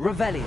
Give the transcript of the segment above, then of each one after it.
Revelio.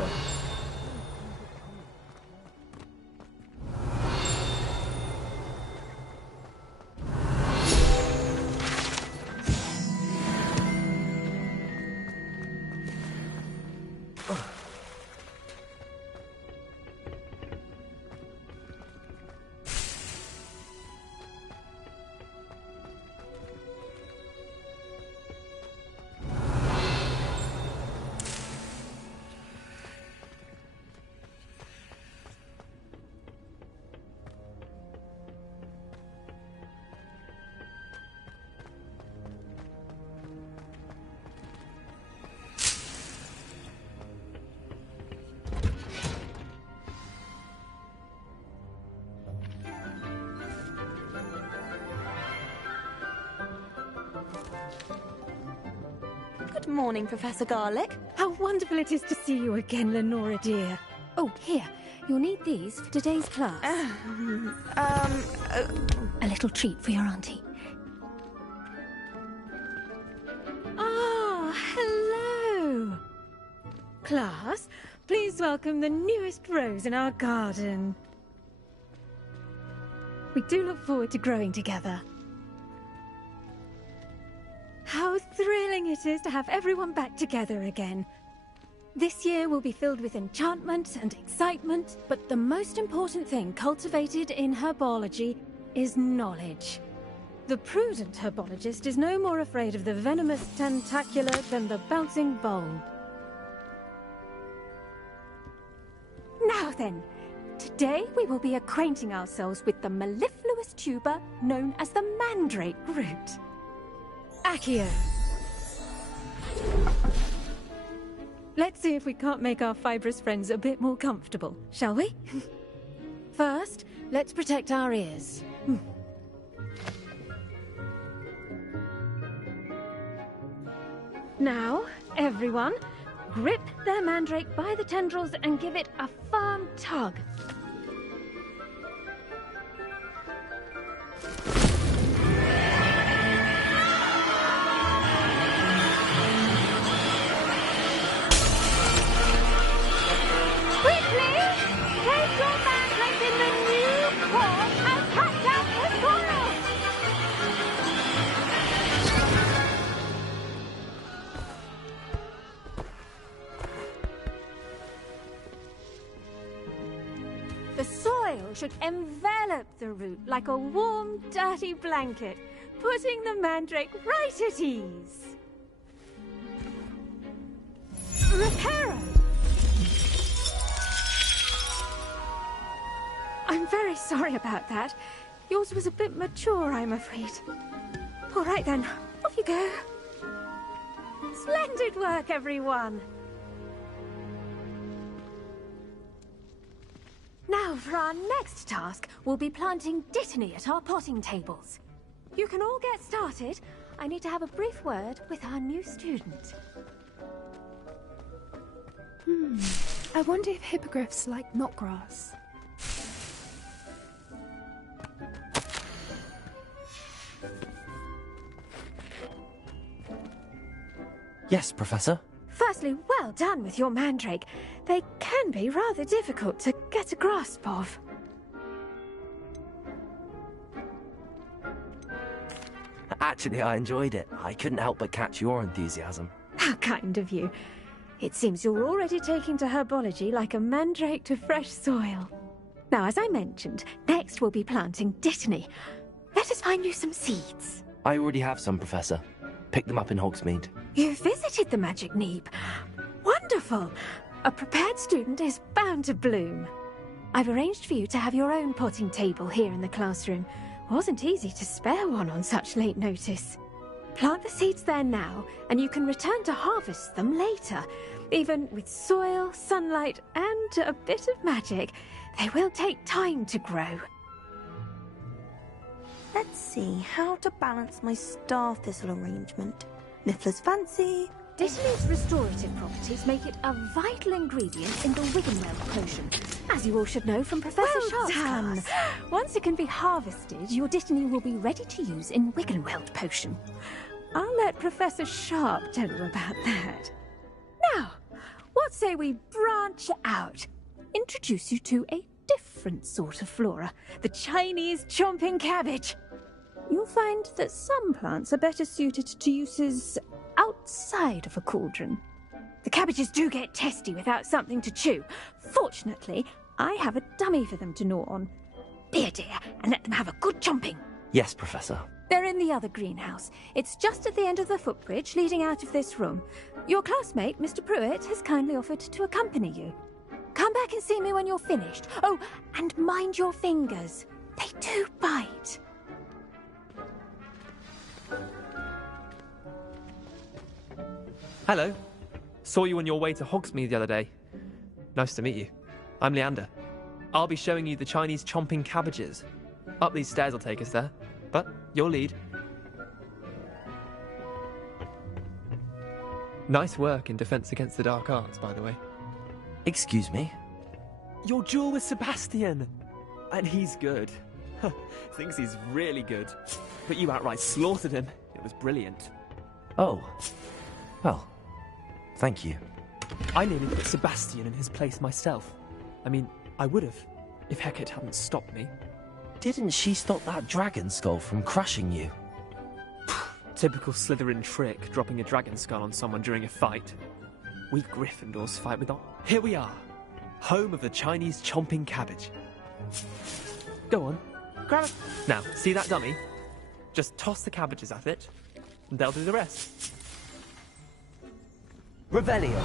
Good morning, Professor Garlick. How wonderful it is to see you again, Lenora dear. Oh, here. You'll need these for today's class. A little treat for your auntie. Ah, hello. Class, please welcome the newest rose in our garden. We do look forward to growing together. How thrilling it is to have everyone back together again. This year will be filled with enchantment and excitement, but the most important thing cultivated in herbology is knowledge. The prudent herbologist is no more afraid of the venomous tentacula than the bouncing bulb. Now then, today we will be acquainting ourselves with the mellifluous tuber known as the mandrake root. Accio. Let's see if we can't make our fibrous friends a bit more comfortable, shall we? First, let's protect our ears. Now, everyone, grip their mandrake by the tendrils and give it a firm tug. The soil should envelop the root like a warm, dirty blanket, putting the mandrake right at ease. Reparo! I'm very sorry about that. Yours was a bit mature, I'm afraid. All right then, off you go. Splendid work, everyone! Now, for our next task, we'll be planting dittany at our potting tables. You can all get started. I need to have a brief word with our new student. I wonder if hippogriffs like knotgrass. Yes, Professor. Firstly, well done with your mandrake. They can be rather difficult to get a grasp of. Actually, I enjoyed it. I couldn't help but catch your enthusiasm. How kind of you. It seems you're already taking to herbology like a mandrake to fresh soil. Now, as I mentioned, next we'll be planting dittany. Let us find you some seeds. I already have some, Professor. Picked them up in Hogsmeade. You visited the Magic Neep. Wonderful! A prepared student is bound to bloom. I've arranged for you to have your own potting table here in the classroom. Wasn't easy to spare one on such late notice. Plant the seeds there now, and you can return to harvest them later. Even with soil, sunlight, and a bit of magic, they will take time to grow. Let's see how to balance my star thistle arrangement. Niffler's fancy. Dittany's restorative properties make it a vital ingredient in the Wiggenweld potion, as you all should know from Professor Sharp's class. Once it can be harvested, your Dittany will be ready to use in Wiggenweld potion. I'll let Professor Sharp tell you about that. Now, what say we branch out? Introduce you to a different sort of flora, the Chinese chomping cabbage. You'll find that some plants are better suited to uses outside of a cauldron. The cabbages do get testy without something to chew. Fortunately, I have a dummy for them to gnaw on. Be a dear and let them have a good chomping. Yes, Professor. They're in the other greenhouse. It's just at the end of the footbridge leading out of this room. Your classmate, Mr. Pruitt, has kindly offered to accompany you. Come back and see me when you're finished. Oh, and mind your fingers. They do bite. Hello. Saw you on your way to Hogsmeade the other day. Nice to meet you. I'm Leander. I'll be showing you the Chinese chomping cabbages. Up these stairs will take us there, but you'll lead. Nice work in Defense Against the Dark Arts, by the way. Excuse me? Your duel with Sebastian! And he's good. Thinks he's really good. But you outright slaughtered him. It was brilliant. Oh. Well, thank you. I nearly put Sebastian in his place myself. I mean, I would have, if Hecate hadn't stopped me. Didn't she stop that dragon skull from crushing you? Typical Slytherin trick, dropping a dragon skull on someone during a fight. We Gryffindors fight with... Here we are, home of the Chinese chomping cabbage. Go on, grab it. Now, see that dummy? Just toss the cabbages at it, and they'll do the rest. Revelio.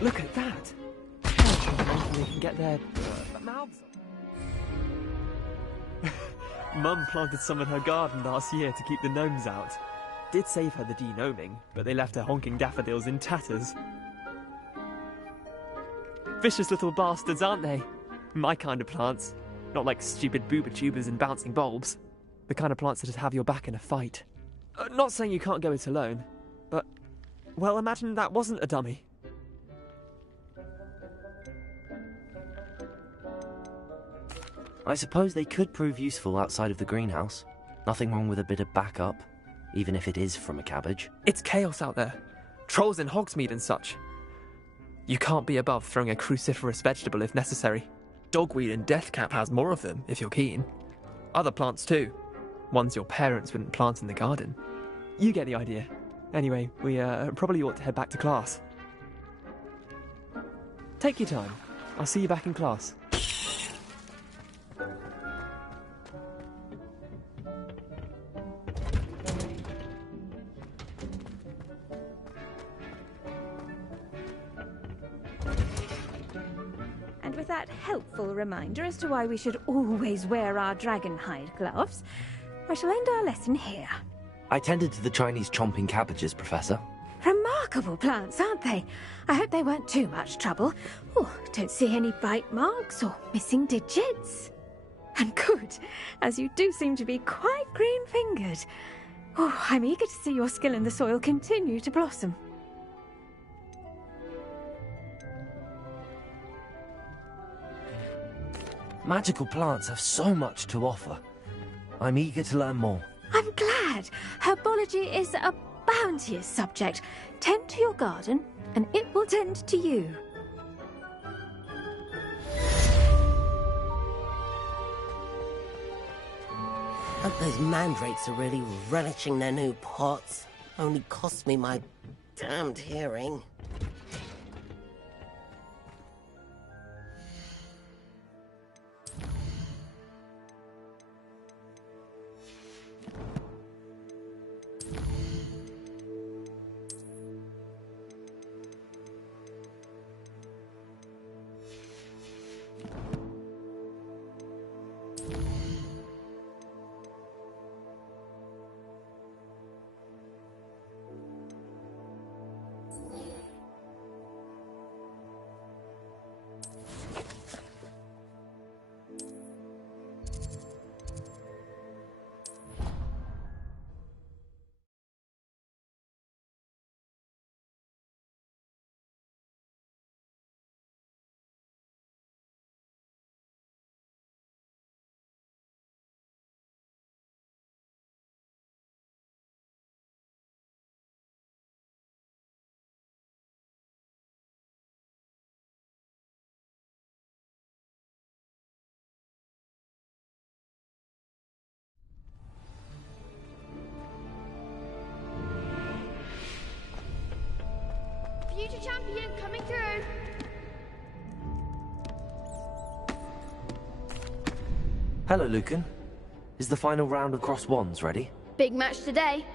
Look at that! Hopefully they can get their mouths on. Mum planted some in her garden last year to keep the gnomes out. Did save her the de-gnoming, but they left her honking daffodils in tatters. Vicious little bastards, aren't they? My kind of plants. Not like stupid booba tubers and bouncing bulbs. The kind of plants that'd have your back in a fight. Not saying you can't go it alone, but... well, imagine that wasn't a dummy. I suppose they could prove useful outside of the greenhouse. Nothing wrong with a bit of backup, even if it is from a cabbage. It's chaos out there. Trolls in Hogsmeade and such. You can't be above throwing a cruciferous vegetable if necessary. Dogweed and deathcap has more of them, if you're keen. Other plants too. Ones your parents wouldn't plant in the garden. You get the idea. Anyway, we probably ought to head back to class. Take your time. I'll see you back in class. And with that helpful reminder as to why we should always wear our dragon hide gloves, I shall end our lesson here. I tended to the Chinese chomping cabbages, Professor. Remarkable plants, aren't they? I hope they weren't too much trouble. Oh, don't see any bite marks or missing digits. And good, as you do seem to be quite green-fingered. Oh, I'm eager to see your skill in the soil continue to blossom. Magical plants have so much to offer. I'm eager to learn more. I'm glad. Herbology is a bounteous subject. Tend to your garden, and it will tend to you. Hope those mandrakes are really relishing their new pots. Only cost me my damned hearing. Hello, Lucan. Is the final round of cross wands ready? Big match today.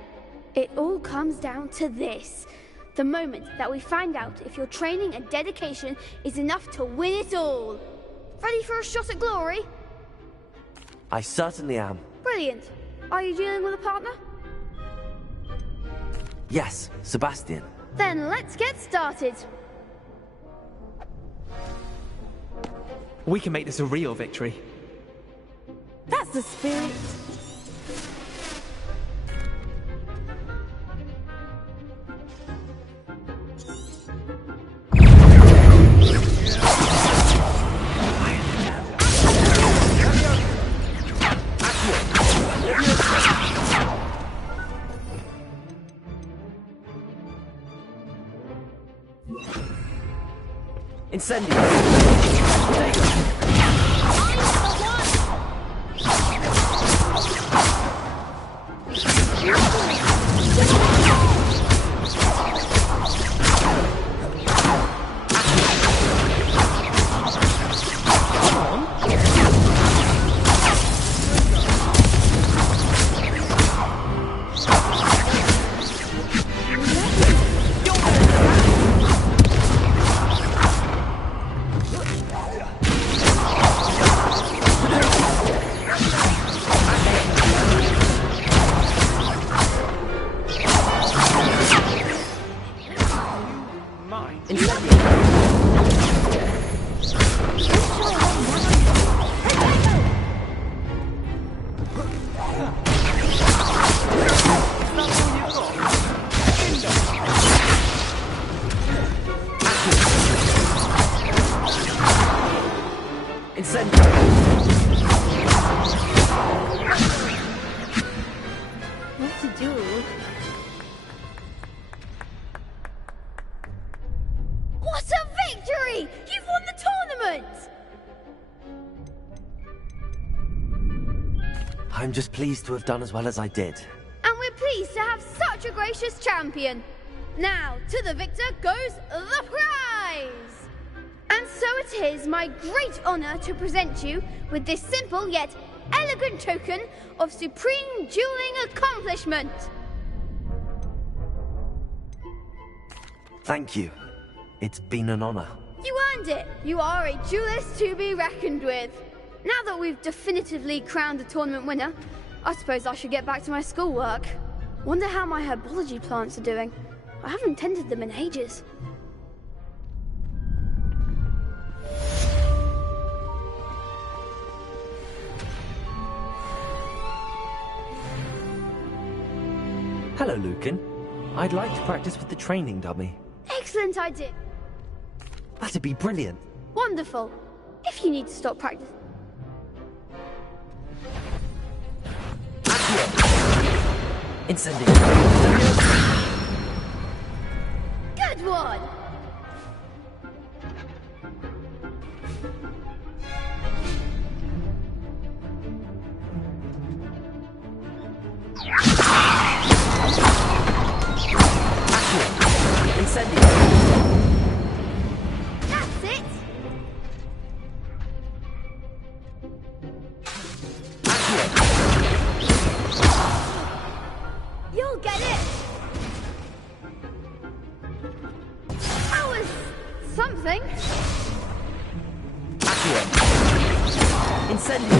It all comes down to this. The moment that we find out if your training and dedication is enough to win it all. Ready for a shot at glory? I certainly am. Brilliant. Are you dealing with a partner? Yes, Sebastian. Then let's get started. We can make this a real victory. That's the spirit. Incendio! What to do? What a victory! You've won the tournament! I'm just pleased to have done as well as I did. And we're pleased to have such a gracious champion. Now, to the victor goes the prize! And so it is my great honor to present you with this simple yet elegant token of supreme dueling accomplishment. Thank you. It's been an honor. You earned it. You are a duelist to be reckoned with. Now that we've definitively crowned the tournament winner, I suppose I should get back to my schoolwork. Wonder how my herbology plants are doing. I haven't tended them in ages. Hello, Lucan. I'd like to practice with the training dummy. Excellent idea. That'd be brilliant. Wonderful. If you need to stop practice... Incendio! Good one! Incendio! That's it! You'll get it! That was something. Incendio!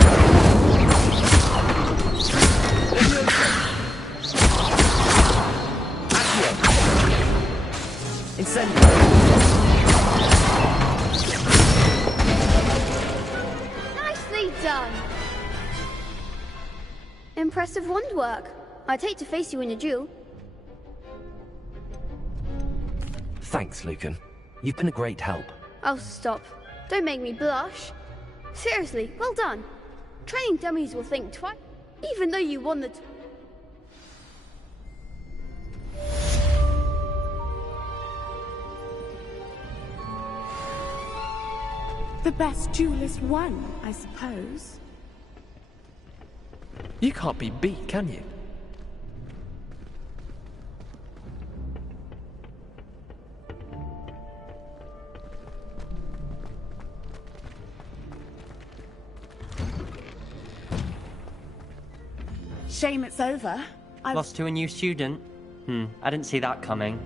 Incendio! Nicely done. Impressive wand work. I'd hate to face you in a duel. Thanks, Lucan. You've been a great help. Oh, stop. Don't make me blush. Seriously, well done. Training dummies will think twice, even though you won the... The best duelist won, I suppose. You can't be beat, can you? Shame it's over. Lost to a new student? I didn't see that coming.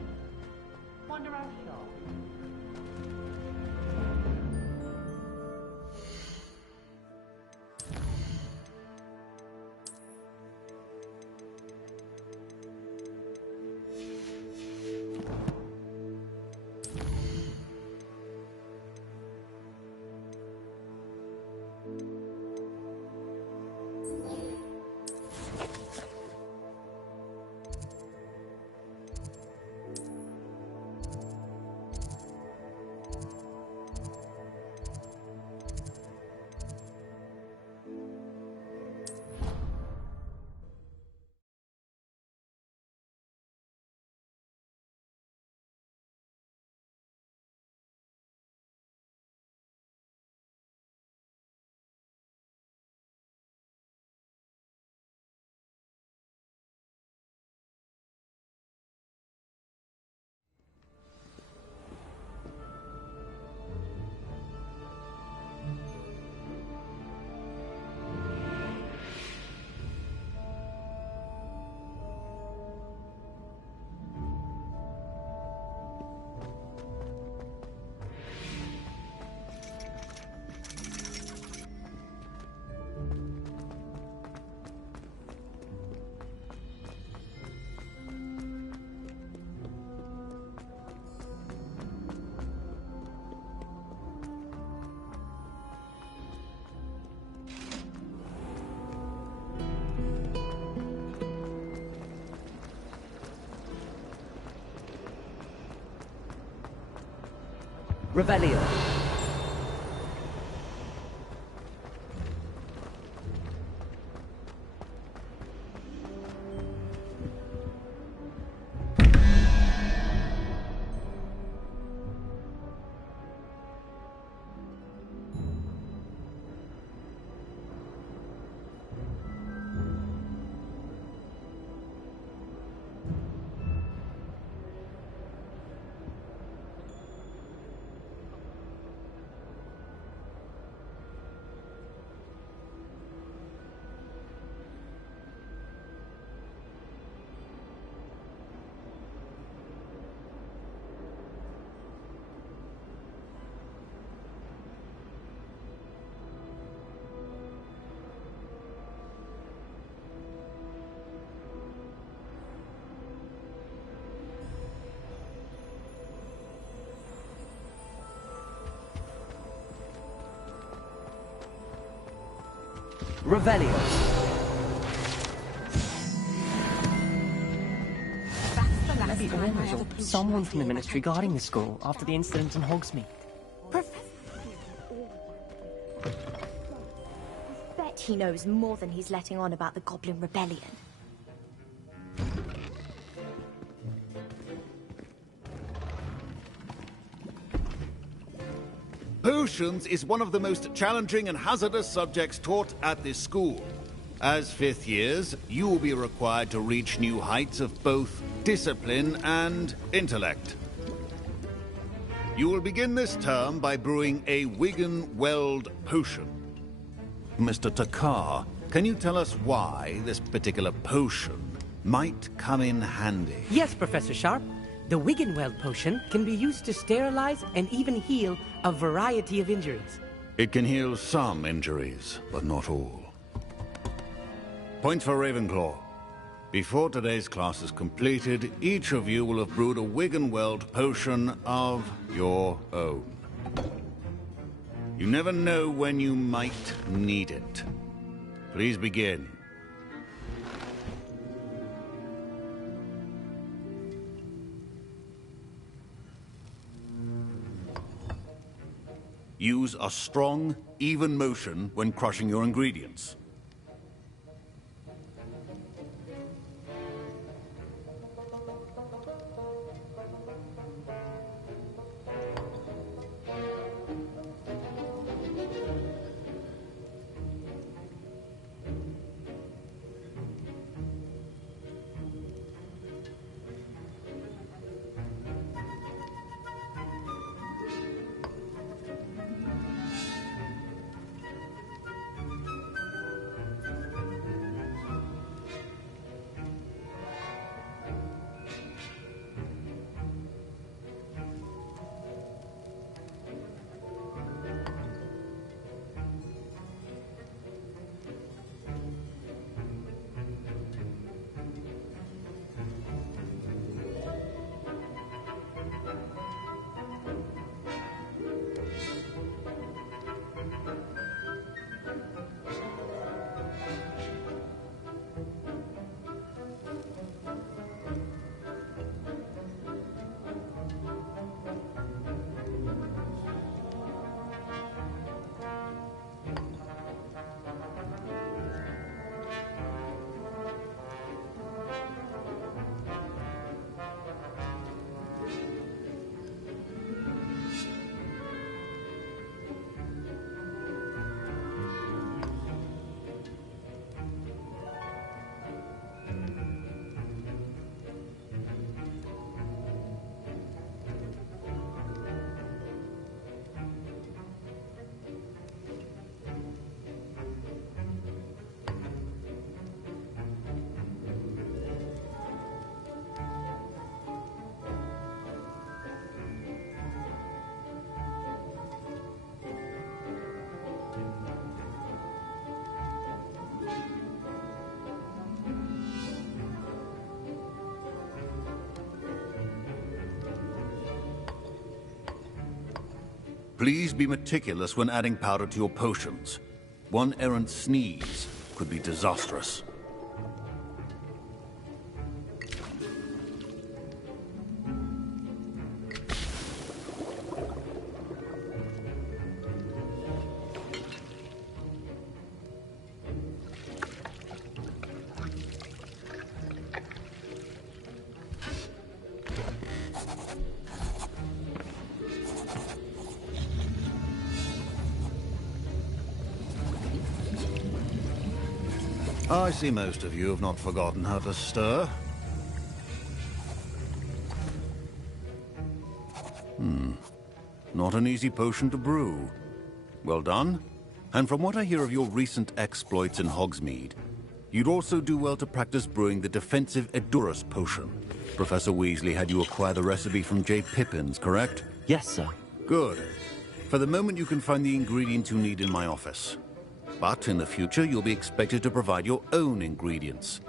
Revelio. Revelio. Maybe orders or someone from the Ministry guarding the school after the incident in Hogsmeade. Bet he knows more than he's letting on about the Goblin Rebellion. Potions is one of the most challenging and hazardous subjects taught at this school. As fifth years, you will be required to reach new heights of both discipline and intellect. You will begin this term by brewing a Wigan-Weld potion. Mr. Takar, can you tell us why this particular potion might come in handy? Yes, Professor Sharp. The Wigan-Weld potion can be used to sterilize and even heal a variety of injuries. It can heal some injuries, but not all. Point for Ravenclaw. Before today's class is completed, each of you will have brewed a Wigan-Weld potion of your own. You never know when you might need it. Please begin. Use a strong, even motion when crushing your ingredients. Please be meticulous when adding powder to your potions. One errant sneeze could be disastrous. I see most of you have not forgotten how to stir. Not an easy potion to brew. Well done. And from what I hear of your recent exploits in Hogsmeade, you'd also do well to practice brewing the defensive Edurus potion. Professor Weasley had you acquire the recipe from J. Pippin's, correct? Yes, sir. Good. For the moment, you can find the ingredients you need in my office. But in the future, you'll be expected to provide your own ingredients.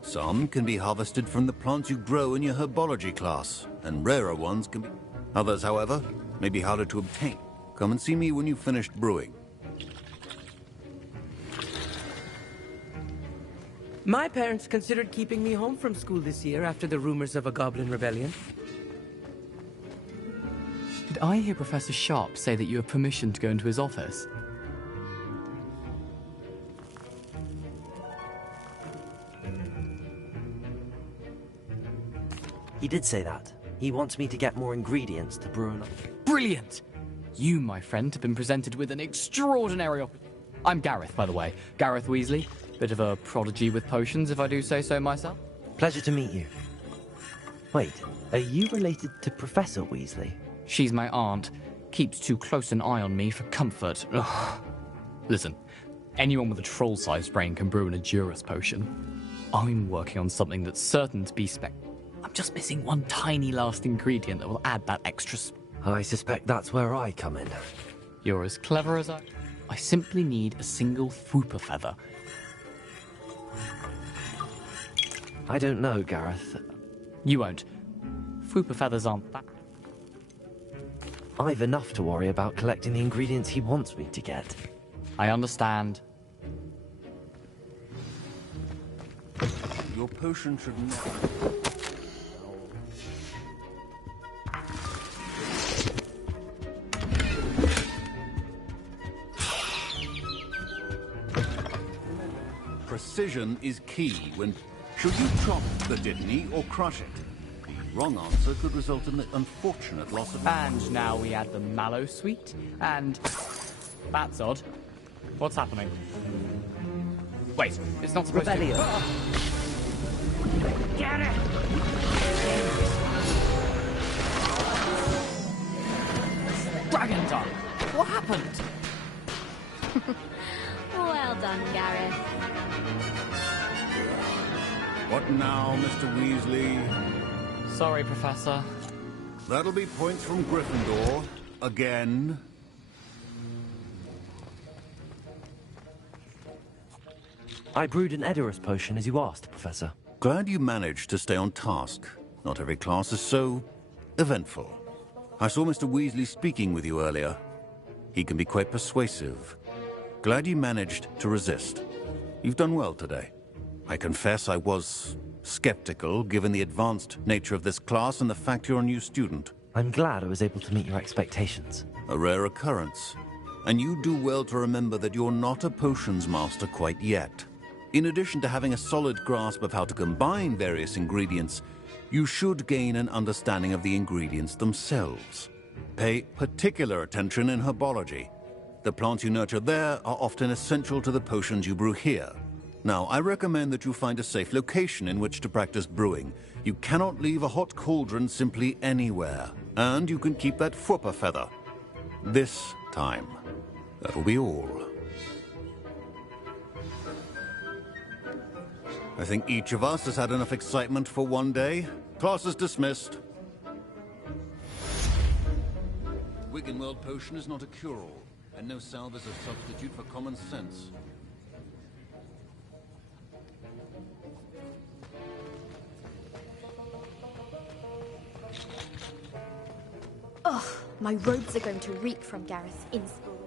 Some can be harvested from the plants you grow in your herbology class, and rarer ones can be... Others, however, may be harder to obtain. Come and see me when you've finished brewing. My parents considered keeping me home from school this year after the rumors of a goblin rebellion. Did I hear Professor Sharp say that you have permission to go into his office? He did say that. He wants me to get more ingredients to brew another. Brilliant! You, my friend, have been presented with an extraordinary opportunity. I'm Gareth, by the way. Gareth Weasley. Bit of a prodigy with potions, if I do say so myself. Pleasure to meet you. Wait, are you related to Professor Weasley? She's my aunt. Keeps too close an eye on me for comfort. Ugh. Listen, anyone with a troll-sized brain can brew an Edurus potion. I'm working on something that's certain to be I'm just missing one tiny last ingredient that will add that extra I suspect that's where I come in. You're as clever as I simply need a single Fwooper feather. I don't know, Gareth. You won't. Fwooper feathers aren't that... I've enough to worry about collecting the ingredients he wants me to get. I understand. Your potion should never... Precision is key when... Should you chop the Dittany or crush it? The wrong answer could result in the unfortunate loss of... And now we add the mallow sweet, and... That's odd. What's happening? Wait, it's not supposed Rebellion. to... Get it! Dragon Tongue! What happened? Well done, Gareth. What now, Mr. Weasley? Sorry, Professor. That'll be points from Gryffindor. Again. I brewed an Edurus potion as you asked, Professor. Glad you managed to stay on task. Not every class is so... eventful. I saw Mr. Weasley speaking with you earlier. He can be quite persuasive. Glad you managed to resist. You've done well today. I confess I was skeptical, given the advanced nature of this class and the fact you're a new student. I'm glad I was able to meet your expectations. A rare occurrence. And you do well to remember that you're not a potions master quite yet. In addition to having a solid grasp of how to combine various ingredients, you should gain an understanding of the ingredients themselves. Pay particular attention in herbology. The plants you nurture there are often essential to the potions you brew here. Now, I recommend that you find a safe location in which to practice brewing. You cannot leave a hot cauldron simply anywhere. And you can keep that Fwooper feather. This time. That'll be all. I think each of us has had enough excitement for one day. Class is dismissed. Wiggenweld potion is not a cure-all, and no salve is a substitute for common sense. Ugh, My robes are going to reek from Gareth's inspiration.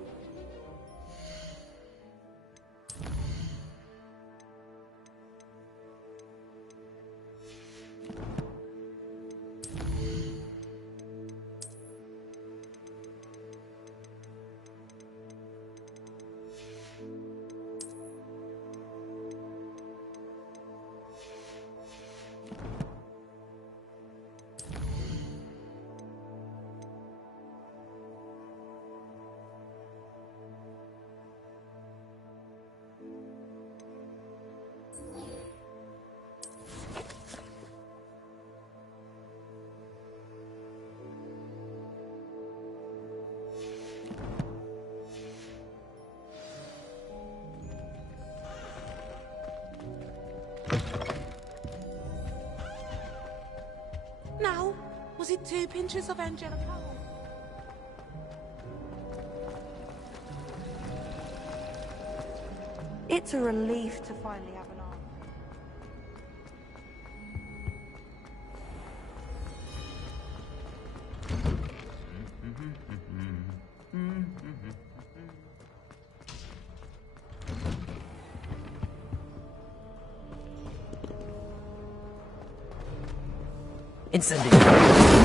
Now, was it 2 pinches of angelic oil? It's a relief to finally have an arm. Incendiary!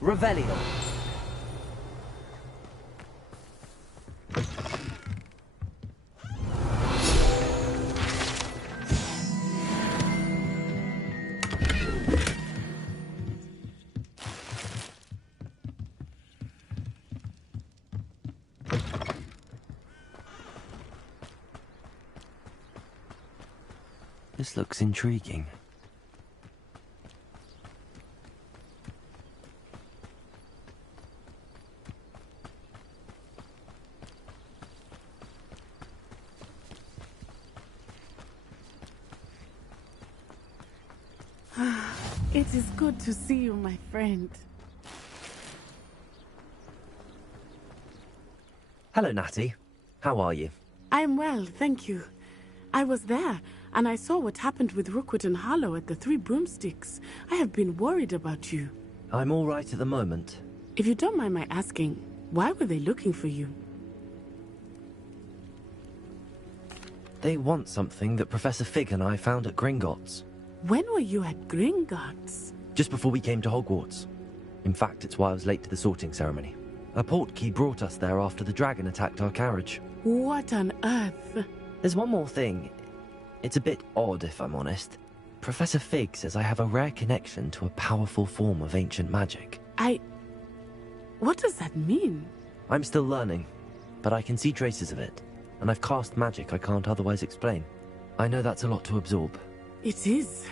Revelio. This looks intriguing. It is good to see you, my friend. Hello, Natty. How are you? I'm well, thank you. I was there, and I saw what happened with Rookwood and Harlow at the Three Broomsticks. I have been worried about you. I'm all right at the moment. If you don't mind my asking, why were they looking for you? They want something that Professor Fig and I found at Gringotts. When were you at Gringotts? Just before we came to Hogwarts. In fact, it's why I was late to the sorting ceremony. A portkey brought us there after the dragon attacked our carriage. What on earth? There's one more thing. It's a bit odd, if I'm honest. Professor Fig says I have a rare connection to a powerful form of ancient magic. What does that mean? I'm still learning, but I can see traces of it, and I've cast magic I can't otherwise explain. I know that's a lot to absorb. It is.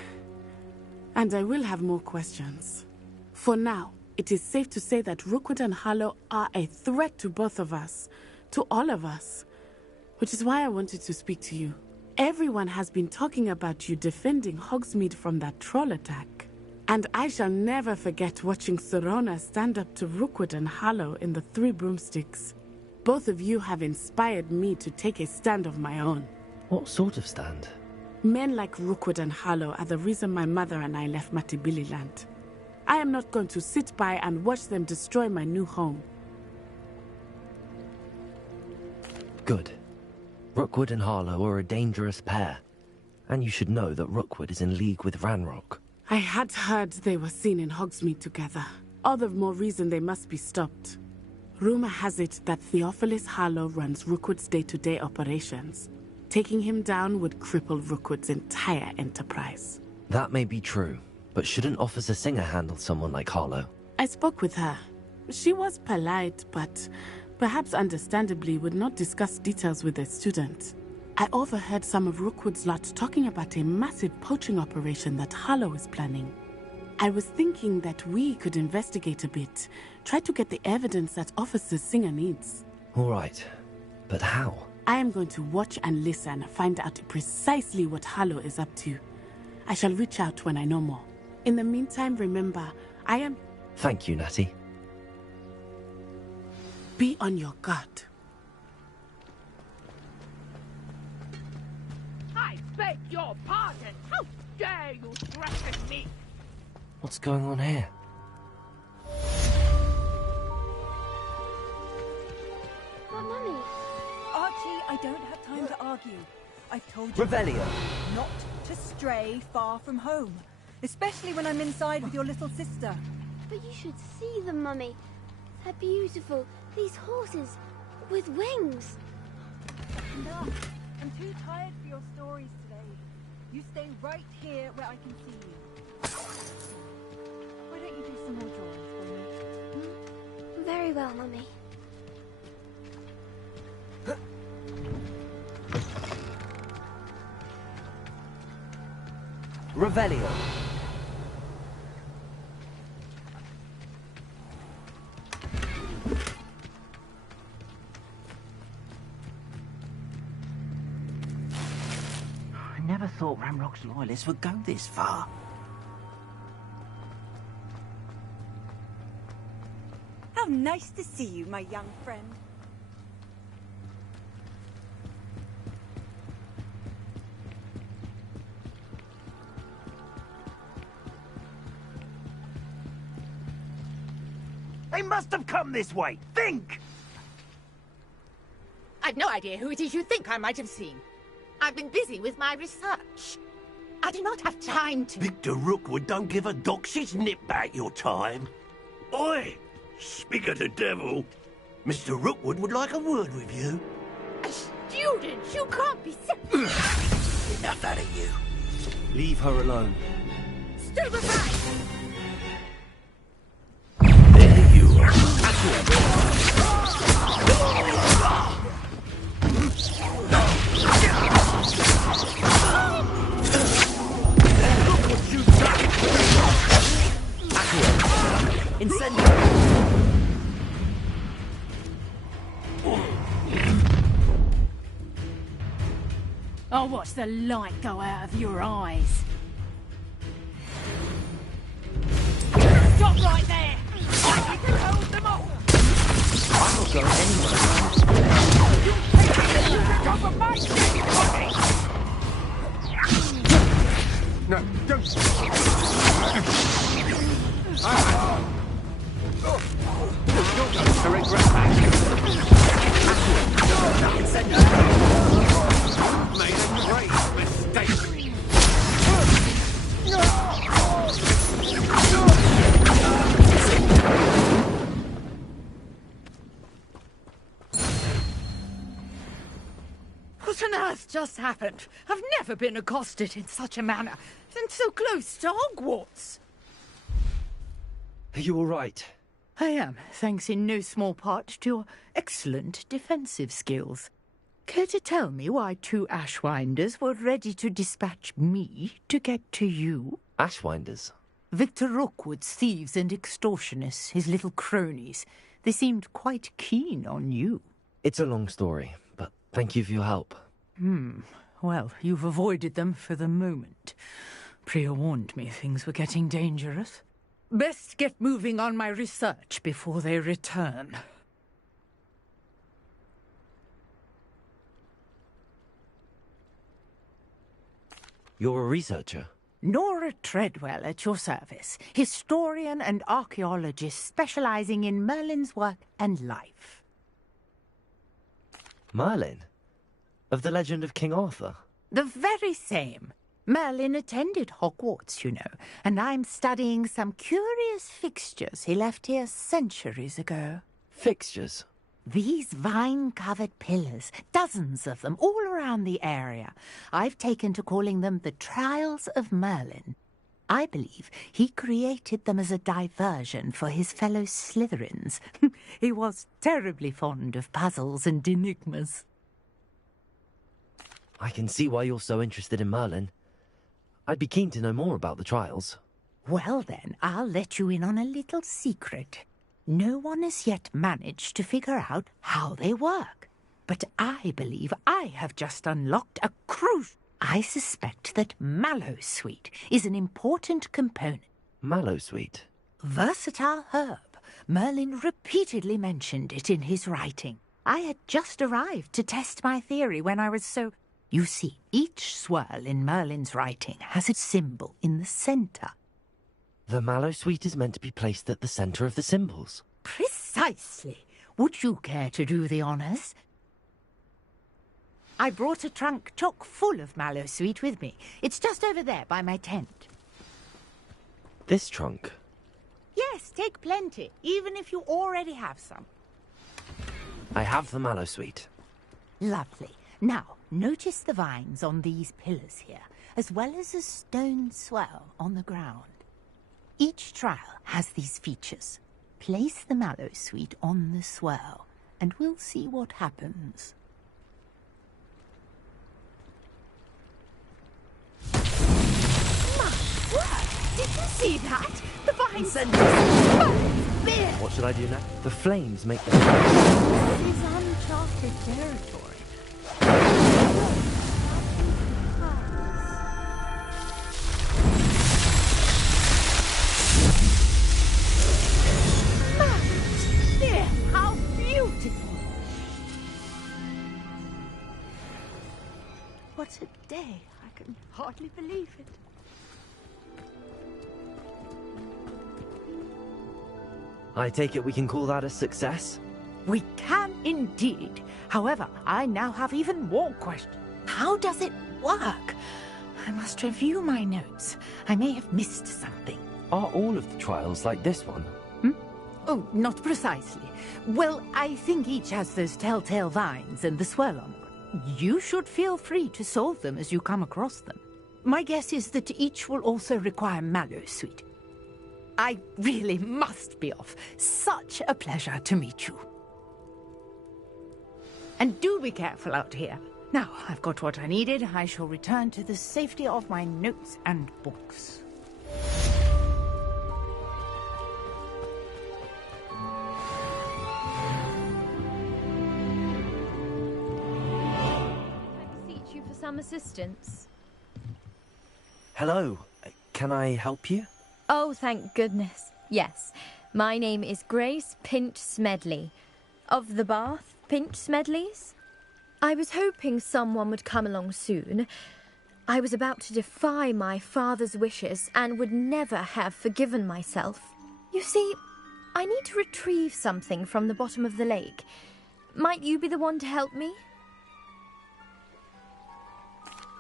And I will have more questions. For now, it is safe to say that Rookwood and Harlow are a threat to both of us, to all of us, which is why I wanted to speak to you. Everyone has been talking about you defending Hogsmeade from that troll attack. And I shall never forget watching Serona stand up to Rookwood and Harlow in the Three Broomsticks. Both of you have inspired me to take a stand of my own. What sort of stand? Men like Rookwood and Harlow are the reason my mother and I left Matabeleland. I am not going to sit by and watch them destroy my new home. Good. Rookwood and Harlow are a dangerous pair. And you should know that Rookwood is in league with Ranrock. I had heard they were seen in Hogsmeade together. All the more reason they must be stopped. Rumor has it that Theophilus Harlow runs Rookwood's day-to-day operations. Taking him down would cripple Rookwood's entire enterprise. That may be true, but shouldn't Officer Singer handle someone like Harlow? I spoke with her. She was polite, but perhaps understandably would not discuss details with a student. I overheard some of Rookwood's lot talking about a massive poaching operation that Harlow is planning. I was thinking that we could investigate a bit, try to get the evidence that Officer Singer needs. All right, but how? I am going to watch and listen, find out precisely what Harlow is up to. I shall reach out when I know more. In the meantime, remember, I am... Thank you, Natty. Be on your guard. I beg your pardon! How dare you threaten me! What's going on here? Oh, Mummy! Archie, I don't have time to argue. I've told you Revelio. not to stray far from home. Especially when I'm inside with your little sister. But you should see them, Mummy. They're beautiful. These horses with wings. Enough. I'm too tired for your stories today. You stay right here where I can see you. Why don't you do some more drawings for me? Very well, Mummy. Revelio. I never thought Ranrock's loyalists would go this far. How nice to see you, my young friend. They must have come this way. Think! I've no idea who it is you think I might have seen. I've been busy with my research. I do not have time to... Victor Rookwood don't give a doxy's nip back your time. Oi! Speak of the devil. Mr. Rookwood would like a word with you. A student? You can't be... Enough out of you. Leave her alone. Stupefy! There you are. I'll watch the light go out of your eyes. Stop right there! I can hold them all! I'm not going anywhere. You can cover my dead body! No, don't. You're going to regret that. Made a grave mistake. What on earth just happened? I've never been accosted in such a manner, and so close to Hogwarts. Are you all right? I am, thanks in no small part to your excellent defensive skills. Care to tell me why 2 Ashwinders were ready to dispatch me to get to you? Ashwinders? Victor Rookwood's thieves and extortionists, his little cronies. They seemed quite keen on you. It's a long story, but thank you for your help. Well, you've avoided them for the moment. Priya warned me things were getting dangerous. Best get moving on my research before they return. You're a researcher? Nora Treadwell at your service, historian and archaeologist specializing in Merlin's work and life. Merlin? Of the legend of King Arthur? The very same. Merlin attended Hogwarts, you know, and I'm studying some curious fixtures he left here centuries ago. Fixtures? These vine-covered pillars, dozens of them, all around the area. I've taken to calling them the Trials of Merlin. I believe he created them as a diversion for his fellow Slytherins. He was terribly fond of puzzles and enigmas. I can see why you're so interested in Merlin. I'd be keen to know more about the trials. Well then, I'll let you in on a little secret. No one has yet managed to figure out how they work. But I believe I have just unlocked a crucial... I suspect that Mallowsweet is an important component. Mallowsweet? Versatile herb. Merlin repeatedly mentioned it in his writing. I had just arrived to test my theory when I was so... You see, each swirl in Merlin's writing has a symbol in the centre. The Mallowsweet is meant to be placed at the centre of the symbols. Precisely. Would you care to do the honours? I brought a trunk chock full of Mallowsweet with me. It's just over there by my tent. This trunk? Yes, take plenty, even if you already have some. I have the Mallowsweet. Lovely. Now, notice the vines on these pillars here, as well as a stone swell on the ground. Each trial has these features. Place the Mallowsweet on the swell, and we'll see what happens. My word! Did you see that? The vines are there! What should I do now? The flames make the... This is uncharted territory. There, how beautiful! What a day! I can hardly believe it. I take it we can call that a success? We can indeed. However, I now have even more questions. How does it work? I must review my notes. I may have missed something. Are all of the trials like this one? Oh, not precisely. Well, I think each has those telltale vines and the swirl on them. You should feel free to solve them as you come across them. My guess is that each will also require Mallowsweet. I really must be off. Such a pleasure to meet you. And do be careful out here. Now, I've got what I needed. I shall return to the safety of my notes and books. You for some assistance. Hello. Can I help you? Oh, thank goodness. Yes, my name is Grace Pinch Smedley. Of the Bath Pinch Smedleys? I was hoping someone would come along soon. I was about to defy my father's wishes and would never have forgiven myself. You see, I need to retrieve something from the bottom of the lake. Might you be the one to help me?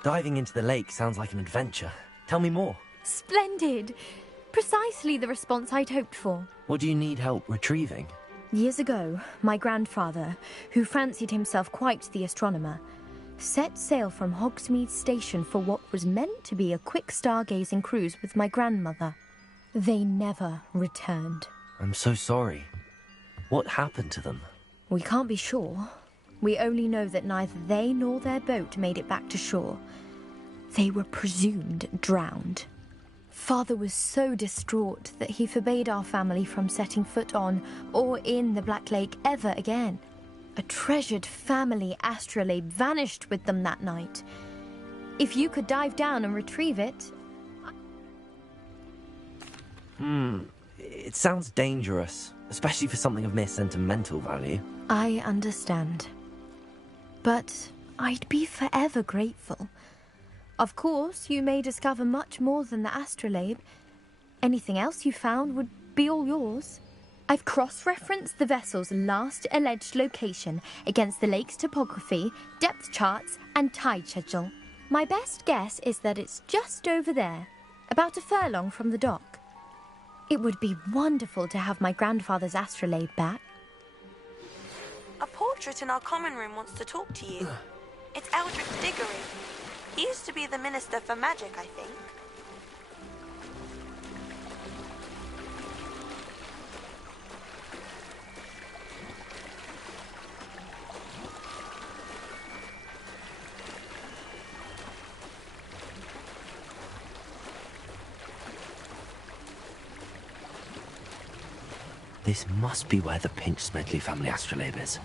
Diving into the lake sounds like an adventure. Tell me more. Splendid! Precisely the response I'd hoped for. What do you need help retrieving? Years ago, my grandfather, who fancied himself quite the astronomer, set sail from Hogsmeade Station for what was meant to be a quick stargazing cruise with my grandmother. They never returned. I'm so sorry. What happened to them? We can't be sure. We only know that neither they nor their boat made it back to shore. They were presumed drowned. Father was so distraught that he forbade our family from setting foot on or in the Black Lake ever again. A treasured family astrolabe vanished with them that night. If you could dive down and retrieve it... It sounds dangerous, especially for something of mere sentimental value. I understand. But I'd be forever grateful. Of course, you may discover much more than the astrolabe. Anything else you found would be all yours. I've cross-referenced the vessel's last alleged location against the lake's topography, depth charts, and tide schedule. My best guess is that it's just over there, about a furlong from the dock. It would be wonderful to have my grandfather's astrolabe back. A portrait in our common room wants to talk to you. It's Eldrick Diggory. He used to be the Minister for Magic, I think. This must be where the Pinch Smedley family astrolabe is.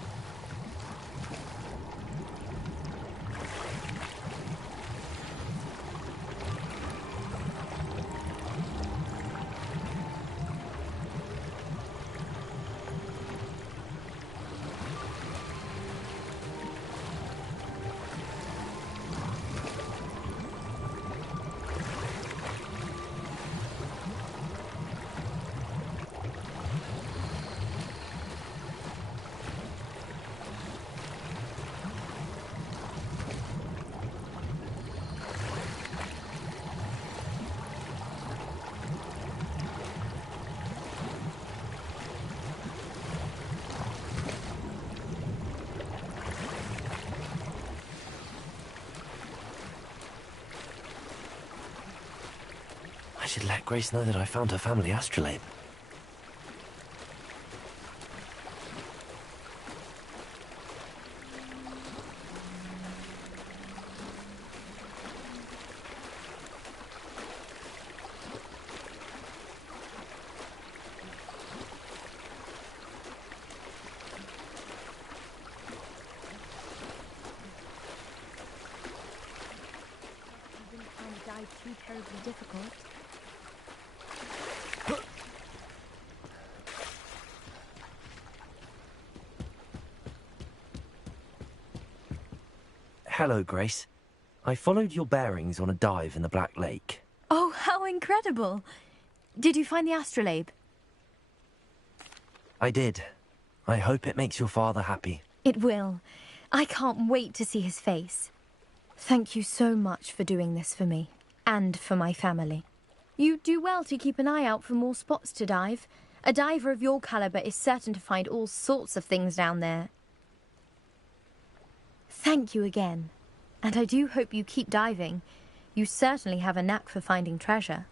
I should let Grace know that I found her family astrolabe. I didn't find the dive too terribly difficult. Hello, Grace. I followed your bearings on a dive in the Black Lake. Oh, how incredible! Did you find the astrolabe? I did. I hope it makes your father happy. It will. I can't wait to see his face. Thank you so much for doing this for me, and for my family. You do well to keep an eye out for more spots to dive. A diver of your caliber is certain to find all sorts of things down there. Thank you again, and I do hope you keep diving. You certainly have a knack for finding treasure.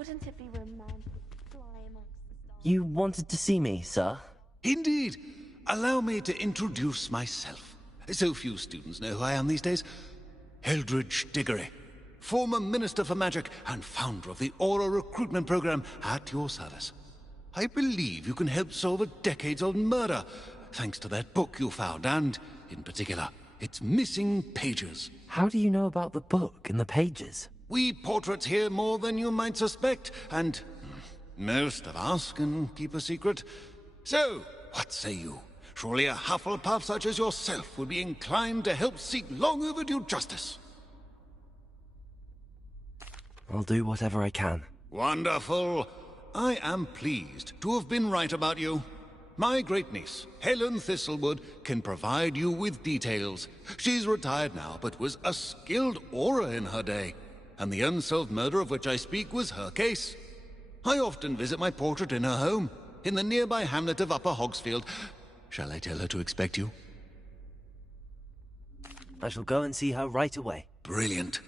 Wouldn't it be romantic to fly amongst the stars? You wanted to see me, sir? Indeed. Allow me to introduce myself. So few students know who I am these days. Eldridge Diggory, former Minister for Magic and founder of the Aura recruitment program at your service. I believe you can help solve a decades-old murder, thanks to that book you found, and, in particular, its missing pages. How do you know about the book and the pages? We portraits hear more than you might suspect, and most of us can keep a secret. So, what say you? Surely a Hufflepuff such as yourself would be inclined to help seek long overdue justice. I'll do whatever I can. Wonderful. I am pleased to have been right about you. My great-niece, Helen Thistlewood, can provide you with details. She's retired now, but was a skilled aura in her day. And the unsolved murder of which I speak was her case. I often visit my portrait in her home, in the nearby hamlet of Upper Hogsfield. Shall I tell her to expect you? I shall go and see her right away. Brilliant.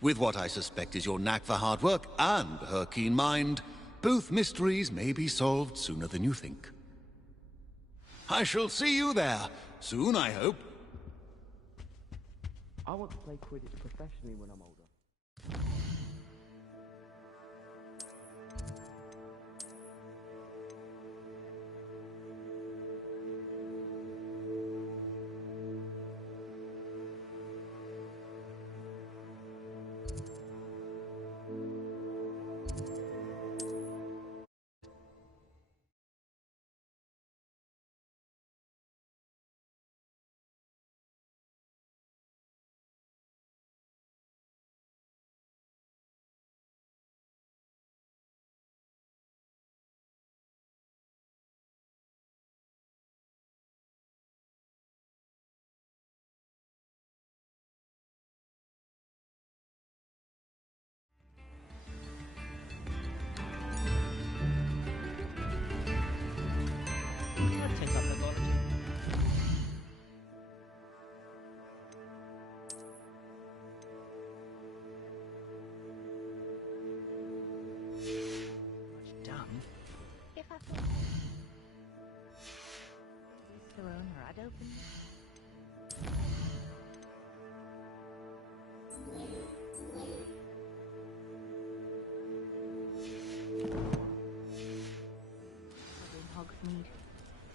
With what I suspect is your knack for hard work and her keen mind, both mysteries may be solved sooner than you think. I shall see you there, soon I hope. I want to play Quidditch professionally when I'm older.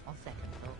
On second thought.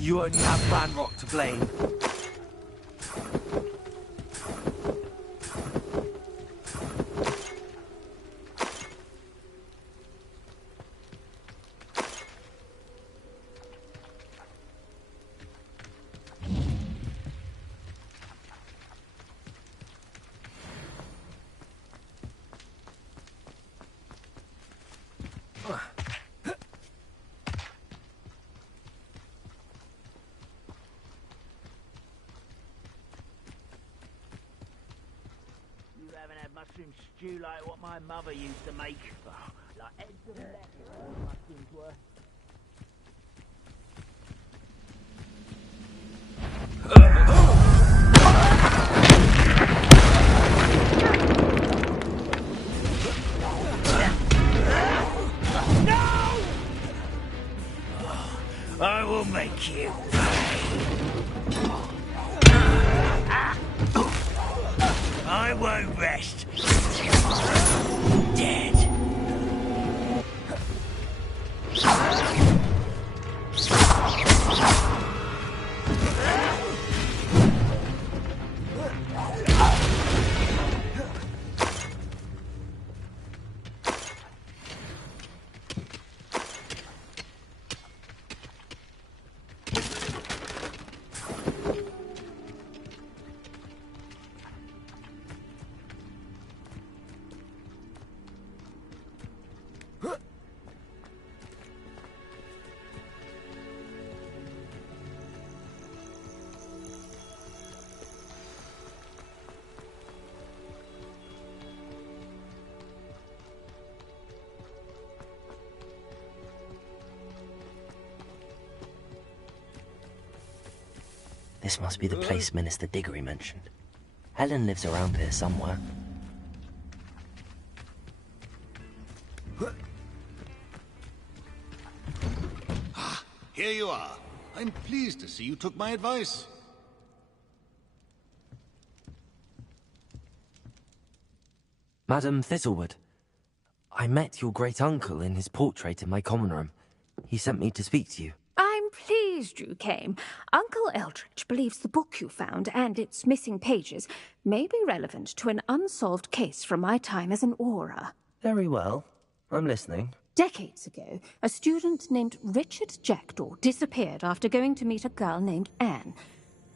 You only have Banrock to blame. Mushroom stew like what my mother used to make. Oh, like eggs and lettuce, mushrooms were. No! I'll make you I won't rest till you're dead. This must be the place Minister Diggory mentioned. Helen lives around here somewhere. Here you are. I'm pleased to see you took my advice. Madam Thistlewood, I met your great-uncle in his portrait in my common room. He sent me to speak to you. I'm pleased you came. Uncle Eldridge believes the book you found and its missing pages may be relevant to an unsolved case from my time as an Auror. Very well. I'm listening. Decades ago, a student named Richard Jackdaw disappeared after going to meet a girl named Anne.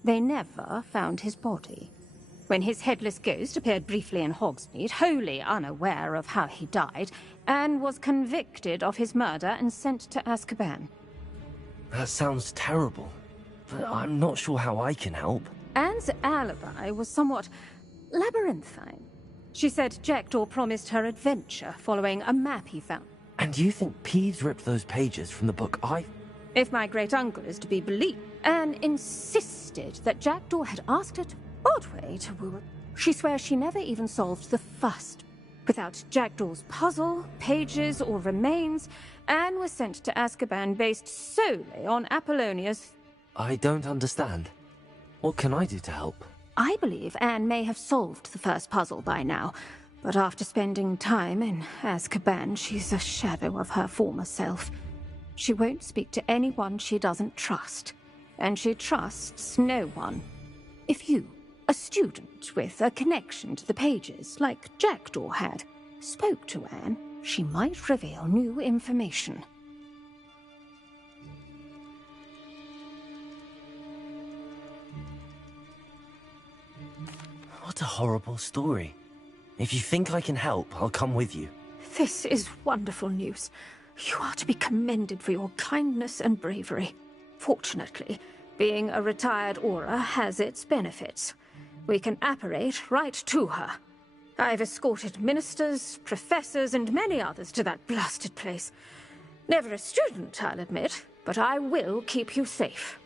They never found his body. When his headless ghost appeared briefly in Hogsmeade, wholly unaware of how he died, Anne was convicted of his murder and sent to Azkaban. That sounds terrible, but I'm not sure how I can help. Anne's alibi was somewhat labyrinthine. She said Jackdaw promised her adventure following a map he found. And you think Peeves ripped those pages from the book I... If my great-uncle is to be believed, Anne insisted that Jackdaw had asked her to odd way to woo her. She swears she never even solved the first. Without Jackdaw's puzzle, pages, or remains, Anne was sent to Azkaban based solely on Apollonia's... I don't understand. What can I do to help? I believe Anne may have solved the first puzzle by now, but after spending time in Azkaban, she's a shadow of her former self. She won't speak to anyone she doesn't trust, and she trusts no one. If you, a student with a connection to the pages, like Jackdaw had, spoke to Anne, she might reveal new information. What a horrible story. If you think I can help, I'll come with you. This is wonderful news. You are to be commended for your kindness and bravery. Fortunately, being a retired Auror has its benefits. We can apparate right to her. I've escorted ministers, professors, and many others to that blasted place. Never a student, I'll admit, but I will keep you safe.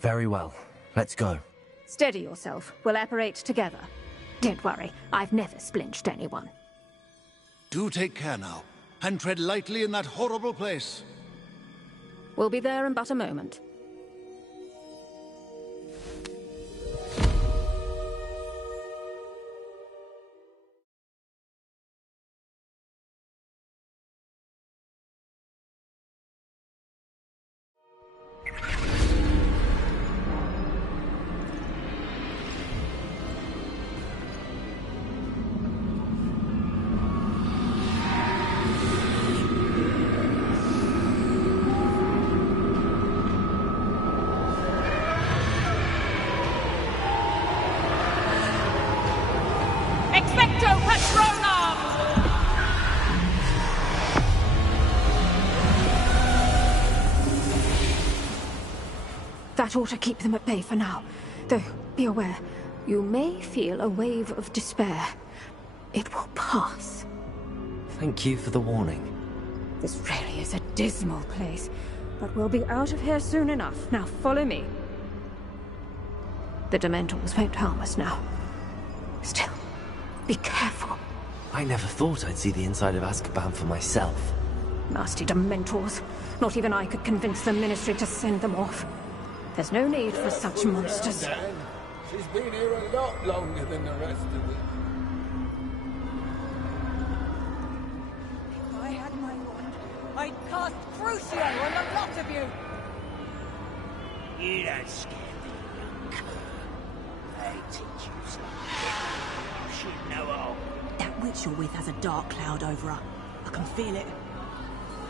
Very well. Let's go. Steady yourself. We'll apparate together. Don't worry, I've never splinched anyone. Do take care now, and tread lightly in that horrible place. We'll be there in but a moment. That ought to keep them at bay for now. Though, be aware, you may feel a wave of despair. It will pass. Thank you for the warning. This really is a dismal place, but we'll be out of here soon enough. Now follow me. The Dementors won't harm us now. Still, be careful. I never thought I'd see the inside of Azkaban for myself. Nasty Dementors. Not even I could convince the Ministry to send them off. There's no need for such monsters. Dan. She's been here a lot longer than the rest of us. If I had my wand, I'd cast Crucio on the lot of you! You don't scare me, young cur. They teach you something. You should know all. That witch you're with has a dark cloud over her. I can feel it.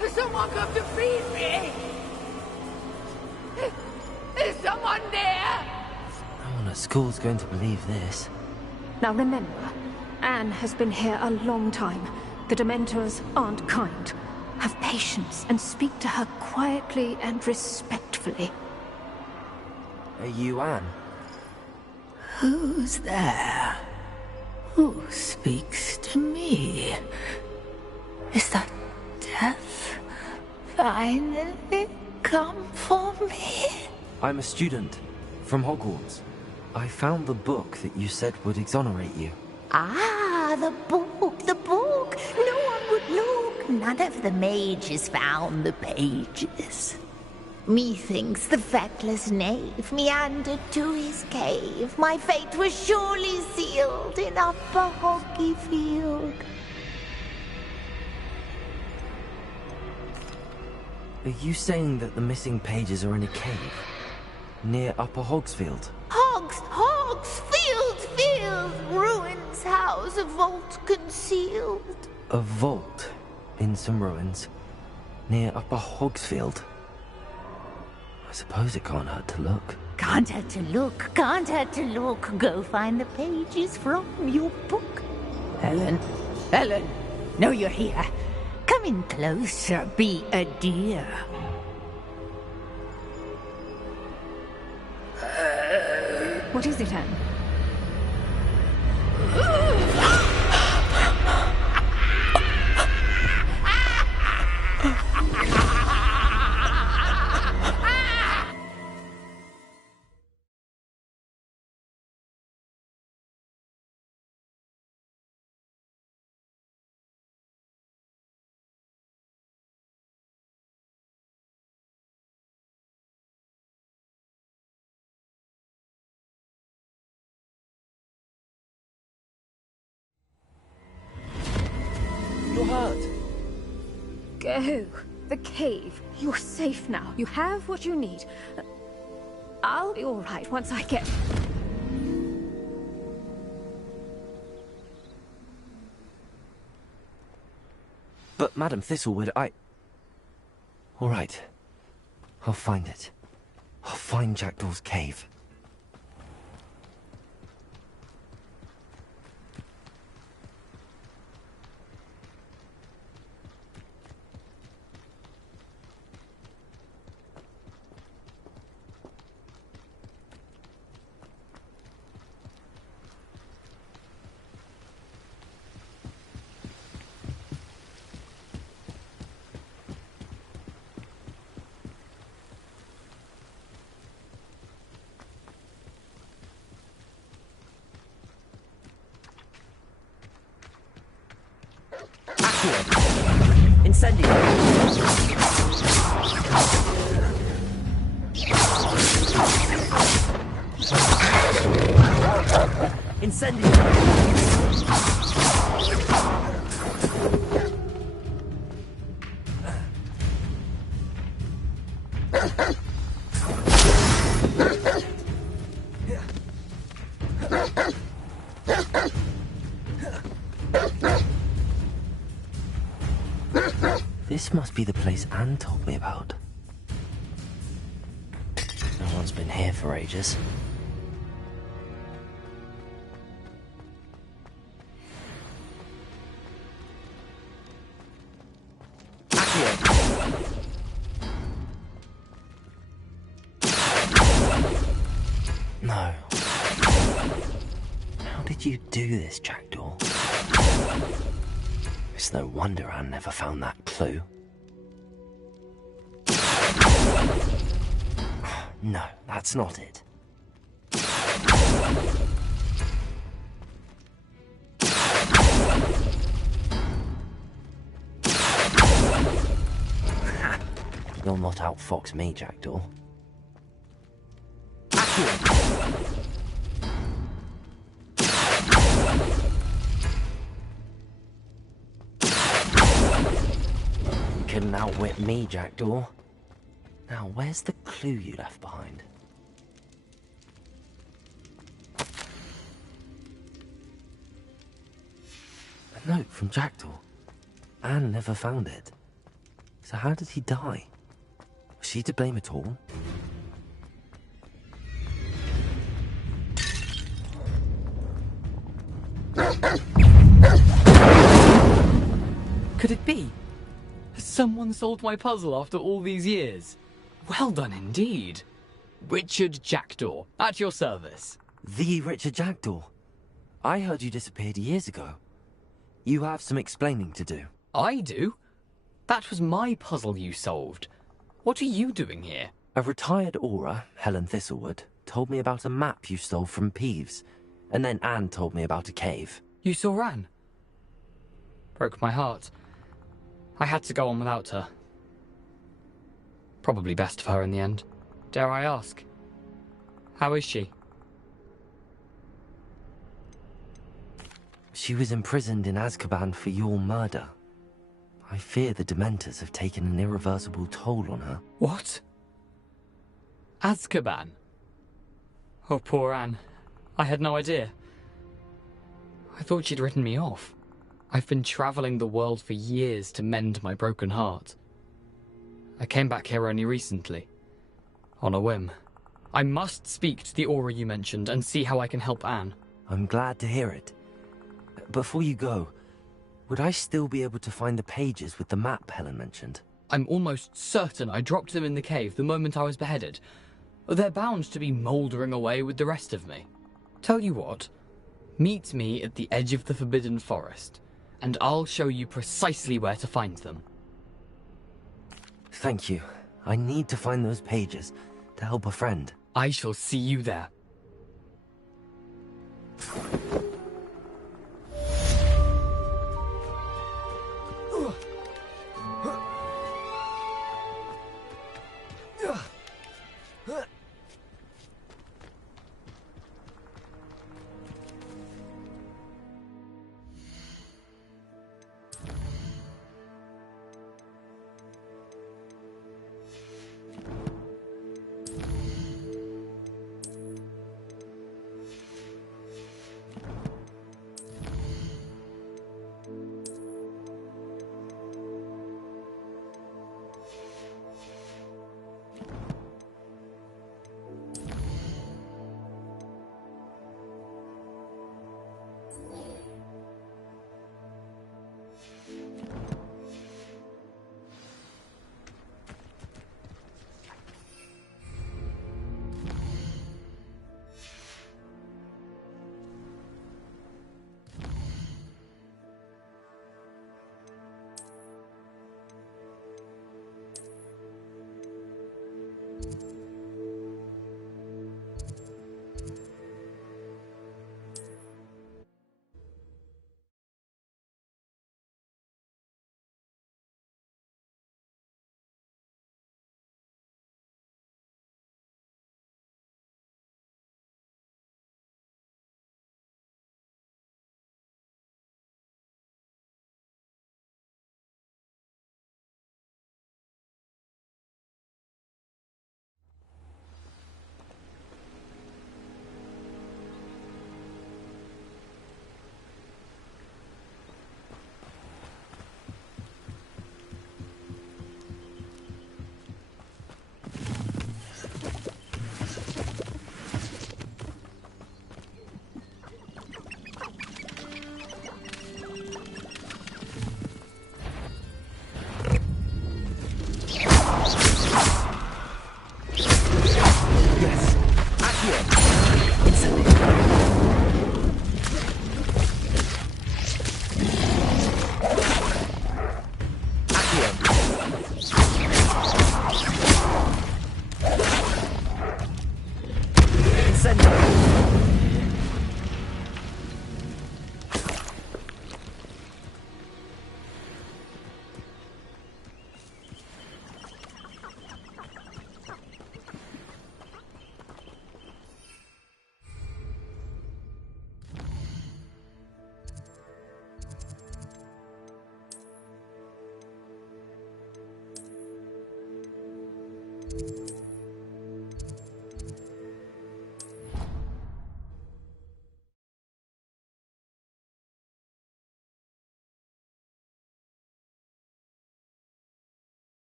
Has someone come to feed me? Is someone there? No one at school's going to believe this. Now remember, Anne has been here a long time. The Dementors aren't kind. Have patience and speak to her quietly and respectfully. Are you Anne? Who's there? Who speaks to me? Is that death finally come for me? I'm a student from Hogwarts. I found the book that you said would exonerate you. Ah, the book, the book. No one would look. None of the mages found the pages. Methinks the feckless knave meandered to his cave. My fate was surely sealed in Upper Hogsfield. Are you saying that the missing pages are in a cave? Near Upper Hogsfield? Hogsfield, ruins house, a vault concealed. A vault in some ruins near Upper Hogsfield? I suppose it can't hurt to look. Can't hurt to look, can't hurt to look. Go find the pages from your book. Helen, know you're here. Come in closer, be a dear. What is it, Anne? You're hurt. Go. The cave. You're safe now. You have what you need. I'll be all right once I get... But Madam Thistlewood, All right. I'll find it. I'll find Jackdaw's cave. Incendio. Incendio. This must be the place Anne told me about. No one's been here for ages. No. How did you do this, Jackdaw? It's no wonder Anne never found that clue. No, that's not it. They'll not outfox me, Jackdaw. You couldn't outwit me, Jackdaw. Now, where's the clue you left behind? A note from Jackdaw. Anne never found it. So how did he die? Was she to blame at all? Could it be? Has someone solved my puzzle after all these years? Well done indeed. Richard Jackdaw, at your service. The Richard Jackdaw? I heard you disappeared years ago. You have some explaining to do. I do? That was my puzzle you solved. What are you doing here? A retired Aura, Helen Thistlewood, told me about a map you stole from Peeves, and then Anne told me about a cave. You saw Anne? Broke my heart. I had to go on without her. Probably best for her in the end. Dare I ask? How is she? She was imprisoned in Azkaban for your murder. I fear the Dementors have taken an irreversible toll on her. What? Azkaban? Oh, poor Anne. I had no idea. I thought she'd written me off. I've been travelling the world for years to mend my broken heart. I came back here only recently. On a whim. I must speak to the Aura you mentioned and see how I can help Anne. I'm glad to hear it. Before you go, would I still be able to find the pages with the map Helen mentioned? I'm almost certain I dropped them in the cave the moment I was beheaded. They're bound to be mouldering away with the rest of me. Tell you what, meet me at the edge of the Forbidden Forest, and I'll show you precisely where to find them. Thank you. I need to find those pages to help a friend. I shall see you there.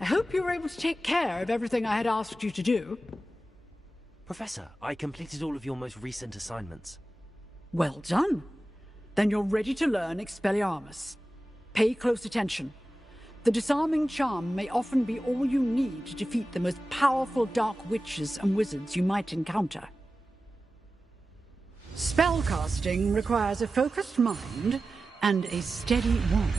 I hope you were able to take care of everything I had asked you to do. Professor, I completed all of your most recent assignments. Well done. Then you're ready to learn Expelliarmus. Pay close attention. The disarming charm may often be all you need to defeat the most powerful dark witches and wizards you might encounter. Spellcasting requires a focused mind and a steady wand.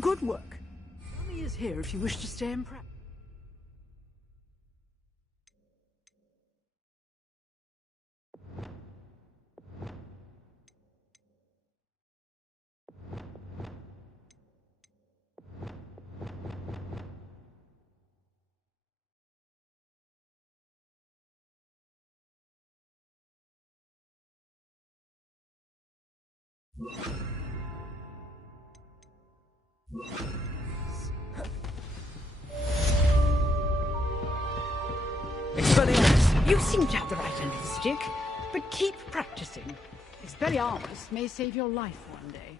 Good work. Mummy is here if you wish to stay and practice. You seem to have the right end of the stick, but keep practicing. Expelliarmus may save your life one day.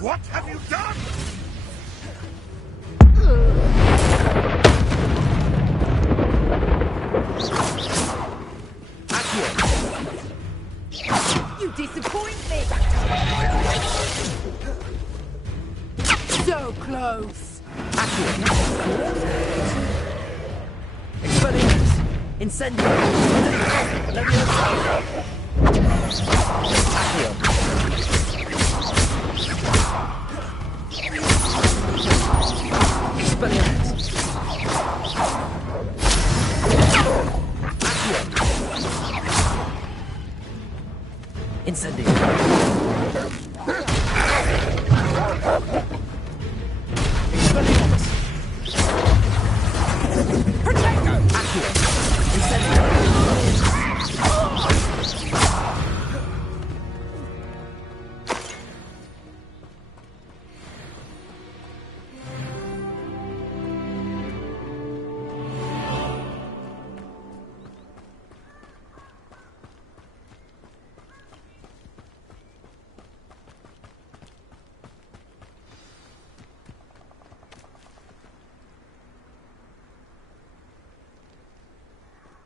What have you done? You disappoint me! So close! Expelliarmus! Incendio! Expelliarmus!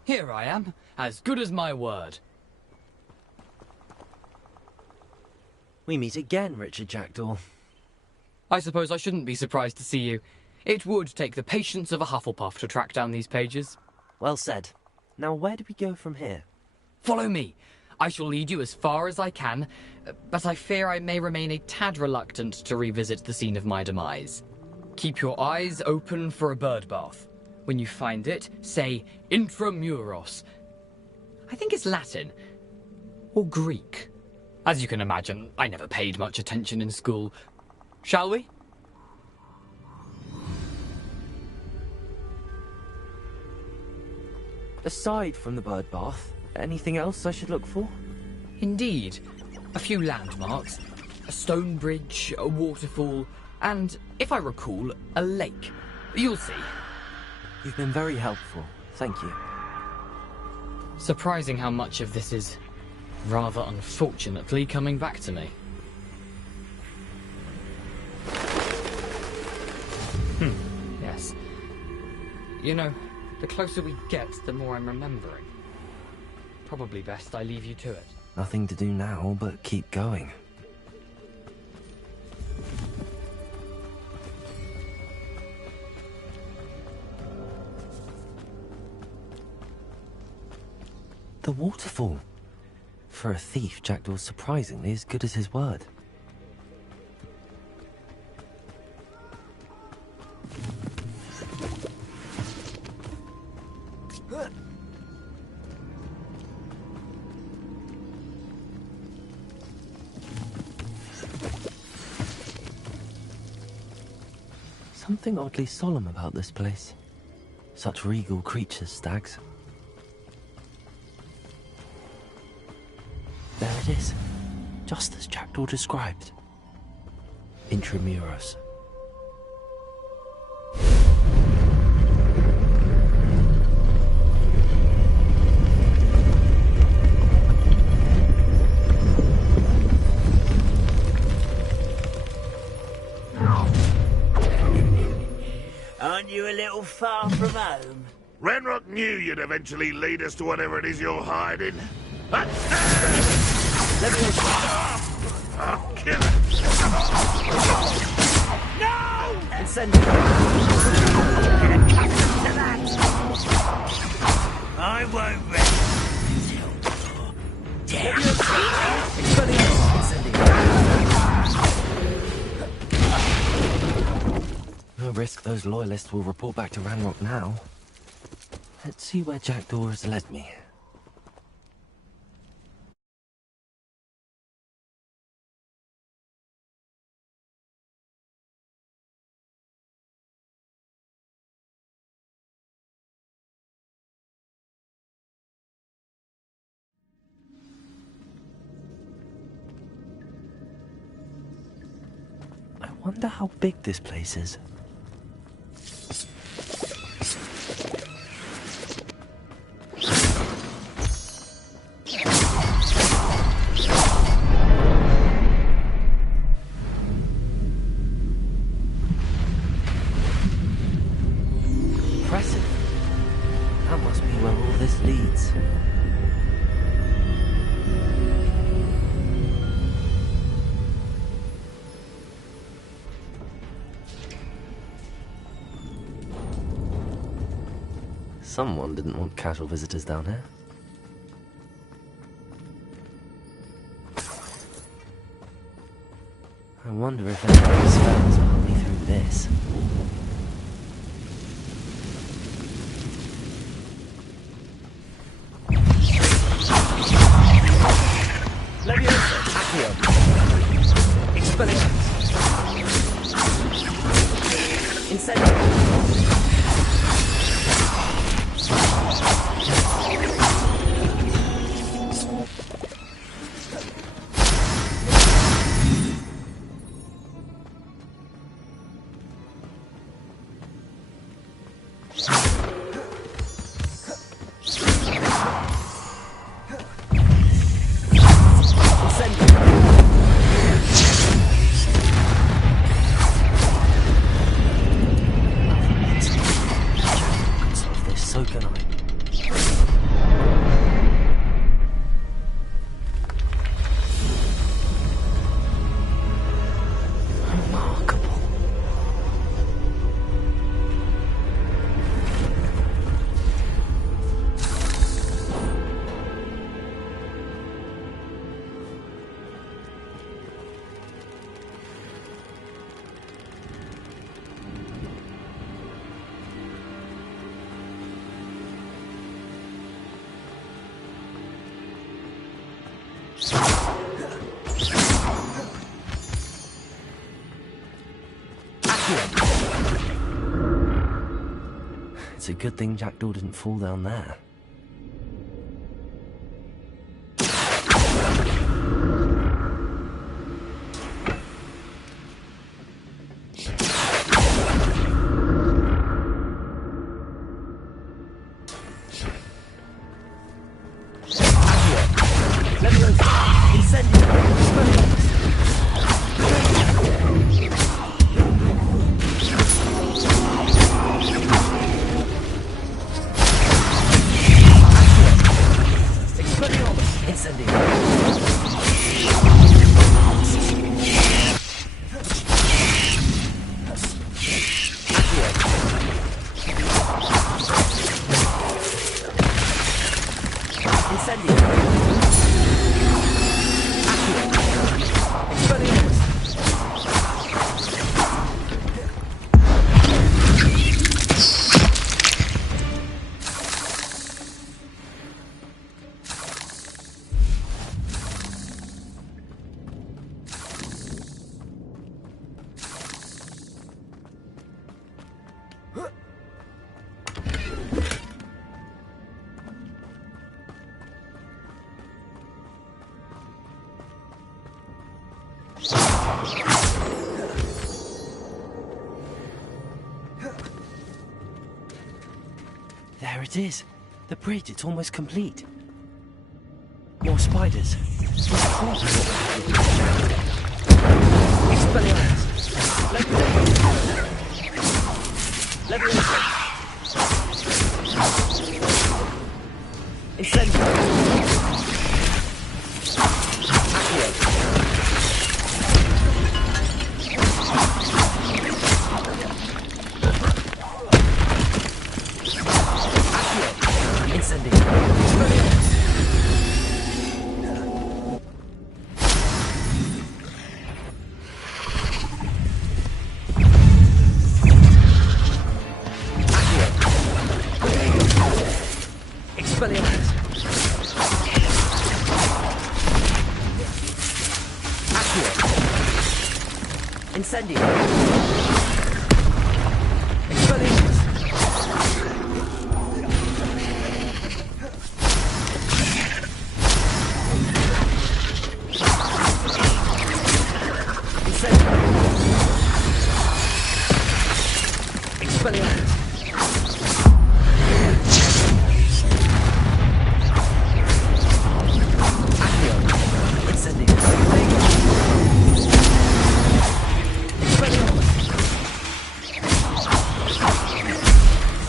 Here I am, as good as my word. We meet again, Richard Jackdaw. I suppose I shouldn't be surprised to see you. It would take the patience of a Hufflepuff to track down these pages. Well said. Now where do we go from here? Follow me. I shall lead you as far as I can, but I fear I may remain a tad reluctant to revisit the scene of my demise. Keep your eyes open for a bird bath. When you find it, say intramuros. I think it's Latin. Or Greek. As you can imagine, I never paid much attention in school. Shall we? Aside from the bird bath, anything else I should look for? Indeed. A few landmarks. A stone bridge, a waterfall, and, if I recall, a lake. You'll see. You've been very helpful. Thank you. Surprising how much of this is, rather unfortunately, coming back to me. Yes. You know, the closer we get, the more I'm remembering. Probably best I leave you to it. Nothing to do now but keep going. The waterfall. For a thief, Jackdaw's surprisingly as good as his word. Something oddly solemn about this place. Such regal creatures, stags. There it is, just as Jackdaw described. Intramuros. Aren't you a little far from home? Ranrock knew you'd eventually lead us to whatever it is you're hiding. I'll kill it! No! And send it. I won't rest until you're No risk those loyalists will report back to Ranrock now. Let's see where Jackdaw has led me. I wonder how big this place is. Impressive. That must be where all this leads. Someone didn't want casual visitors down here. I wonder if anyone's spells will help me through this. Leviosa, Accio. Expelliarmus. Incendio. It's a good thing Jackdaw didn't fall down there. There it is. The bridge, it's almost complete. More spiders. Expelliarmus. Incendio.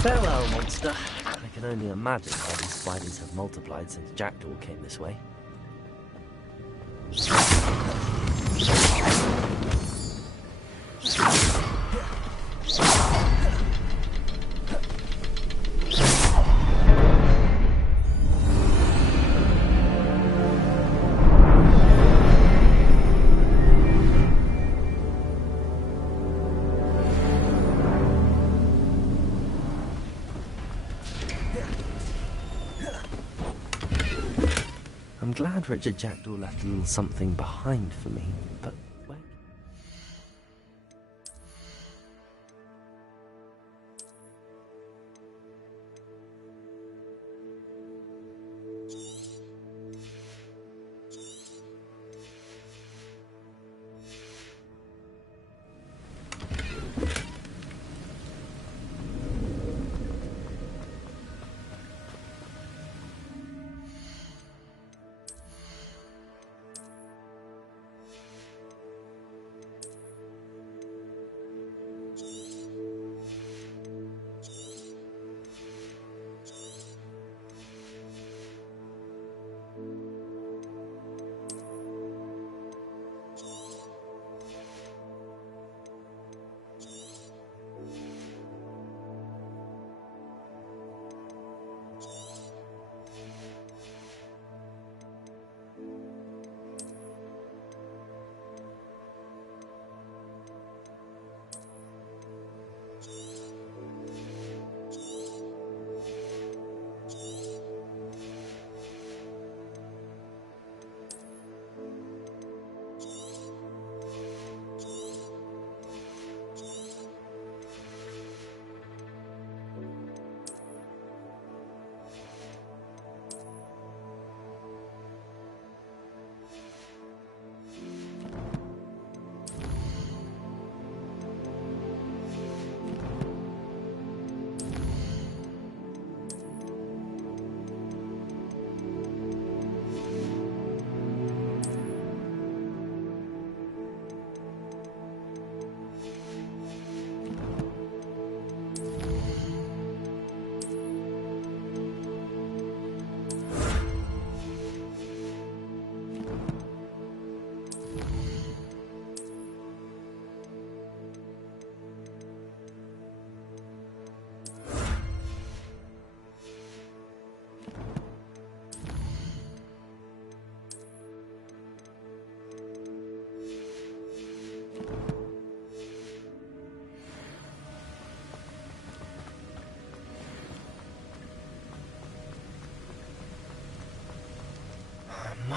Farewell, monster. I can only imagine how these spiders have multiplied since Jackdaw came this way. I'm glad Richard Jackdaw left a little something behind for me, but wait.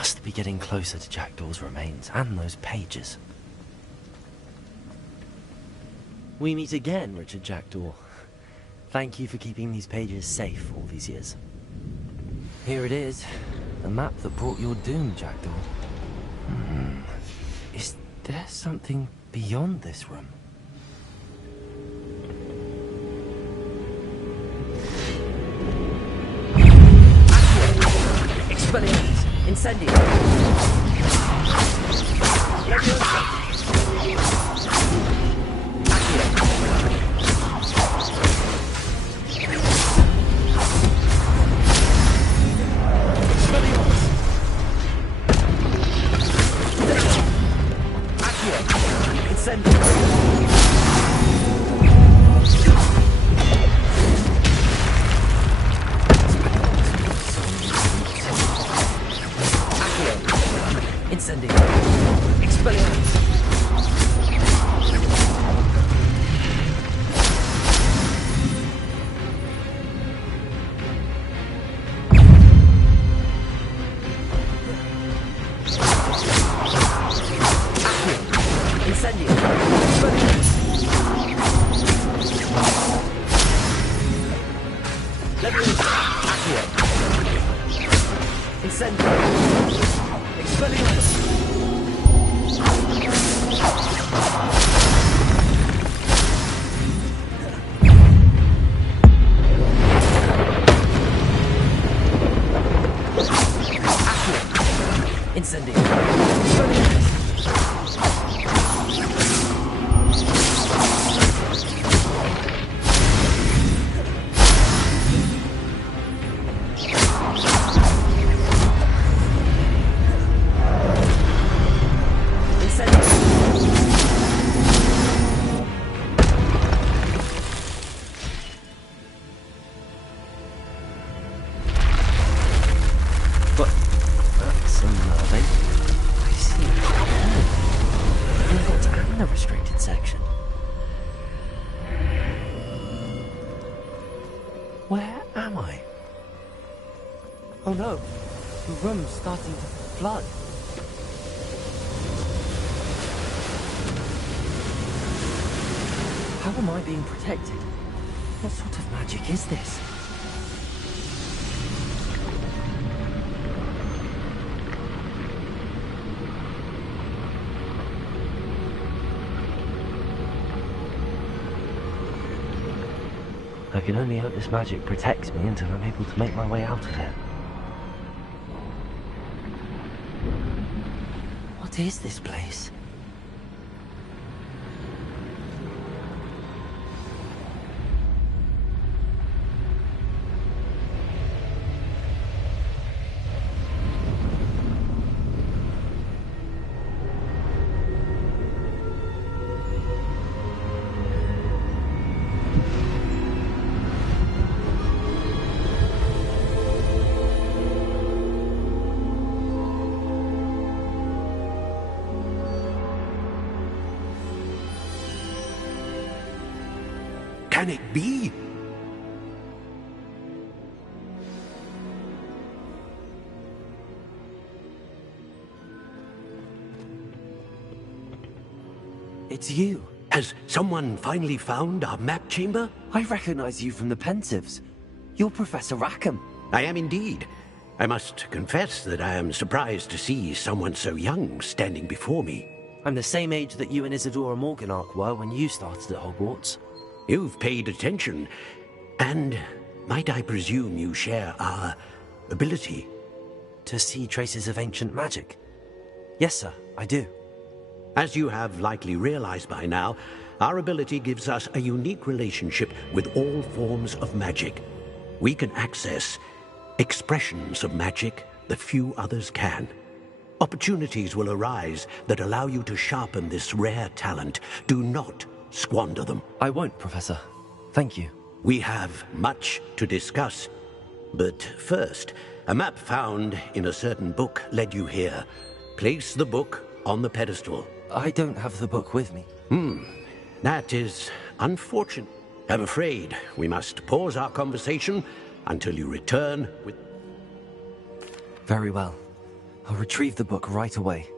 must be getting closer to Jackdaw's remains and those pages. We meet again, Richard Jackdaw. Thank you for keeping these pages safe all these years. Here it is, the map that brought your doom, Jackdaw. Is there something beyond this room? Expelliarmus! Incendio! Oh no, the room's starting to flood. How am I being protected? What sort of magic is this? I can only hope this magic protects me until I'm able to make my way out of here. What is this place? Can it be? It's you. Has someone finally found our map chamber? I recognize you from the Pensives. You're Professor Rackham. I am indeed. I must confess that I am surprised to see someone so young standing before me. I'm the same age that you and Isadora Morganach were when you started at Hogwarts. You've paid attention, and might I presume you share our ability? To see traces of ancient magic? Yes, sir, I do. As you have likely realized by now, our ability gives us a unique relationship with all forms of magic. We can access expressions of magic that few others can. Opportunities will arise that allow you to sharpen this rare talent. Do not squander them. I won't, Professor. Thank you. We have much to discuss. But first, a map found in a certain book led you here. Place the book on the pedestal. I don't have the book with me. That is unfortunate. I'm afraid we must pause our conversation until you return with... Very well. I'll retrieve the book right away.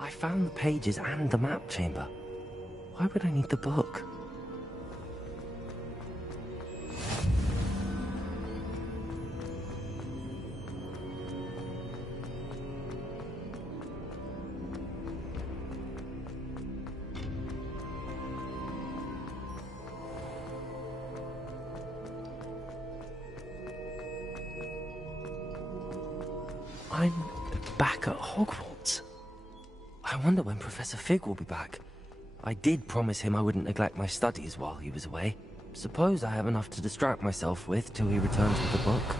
I found the pages and the map chamber. Why would I need the book? I'm back at Hogwarts. I wonder when Professor Fig will be back. I did promise him I wouldn't neglect my studies while he was away. Suppose I have enough to distract myself with till he returns with the book.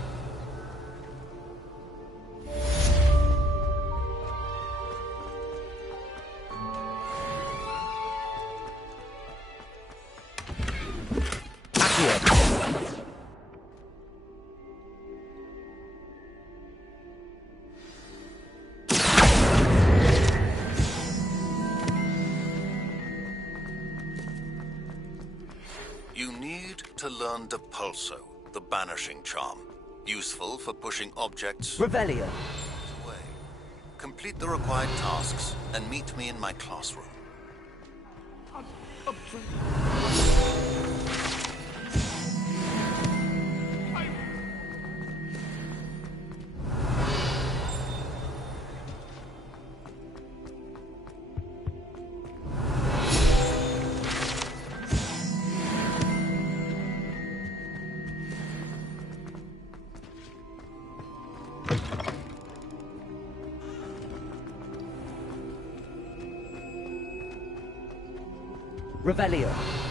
You need to learn Depulso, the banishing charm. Useful for pushing objects Revelio. away. Complete the required tasks and meet me in my classroom. Revelio.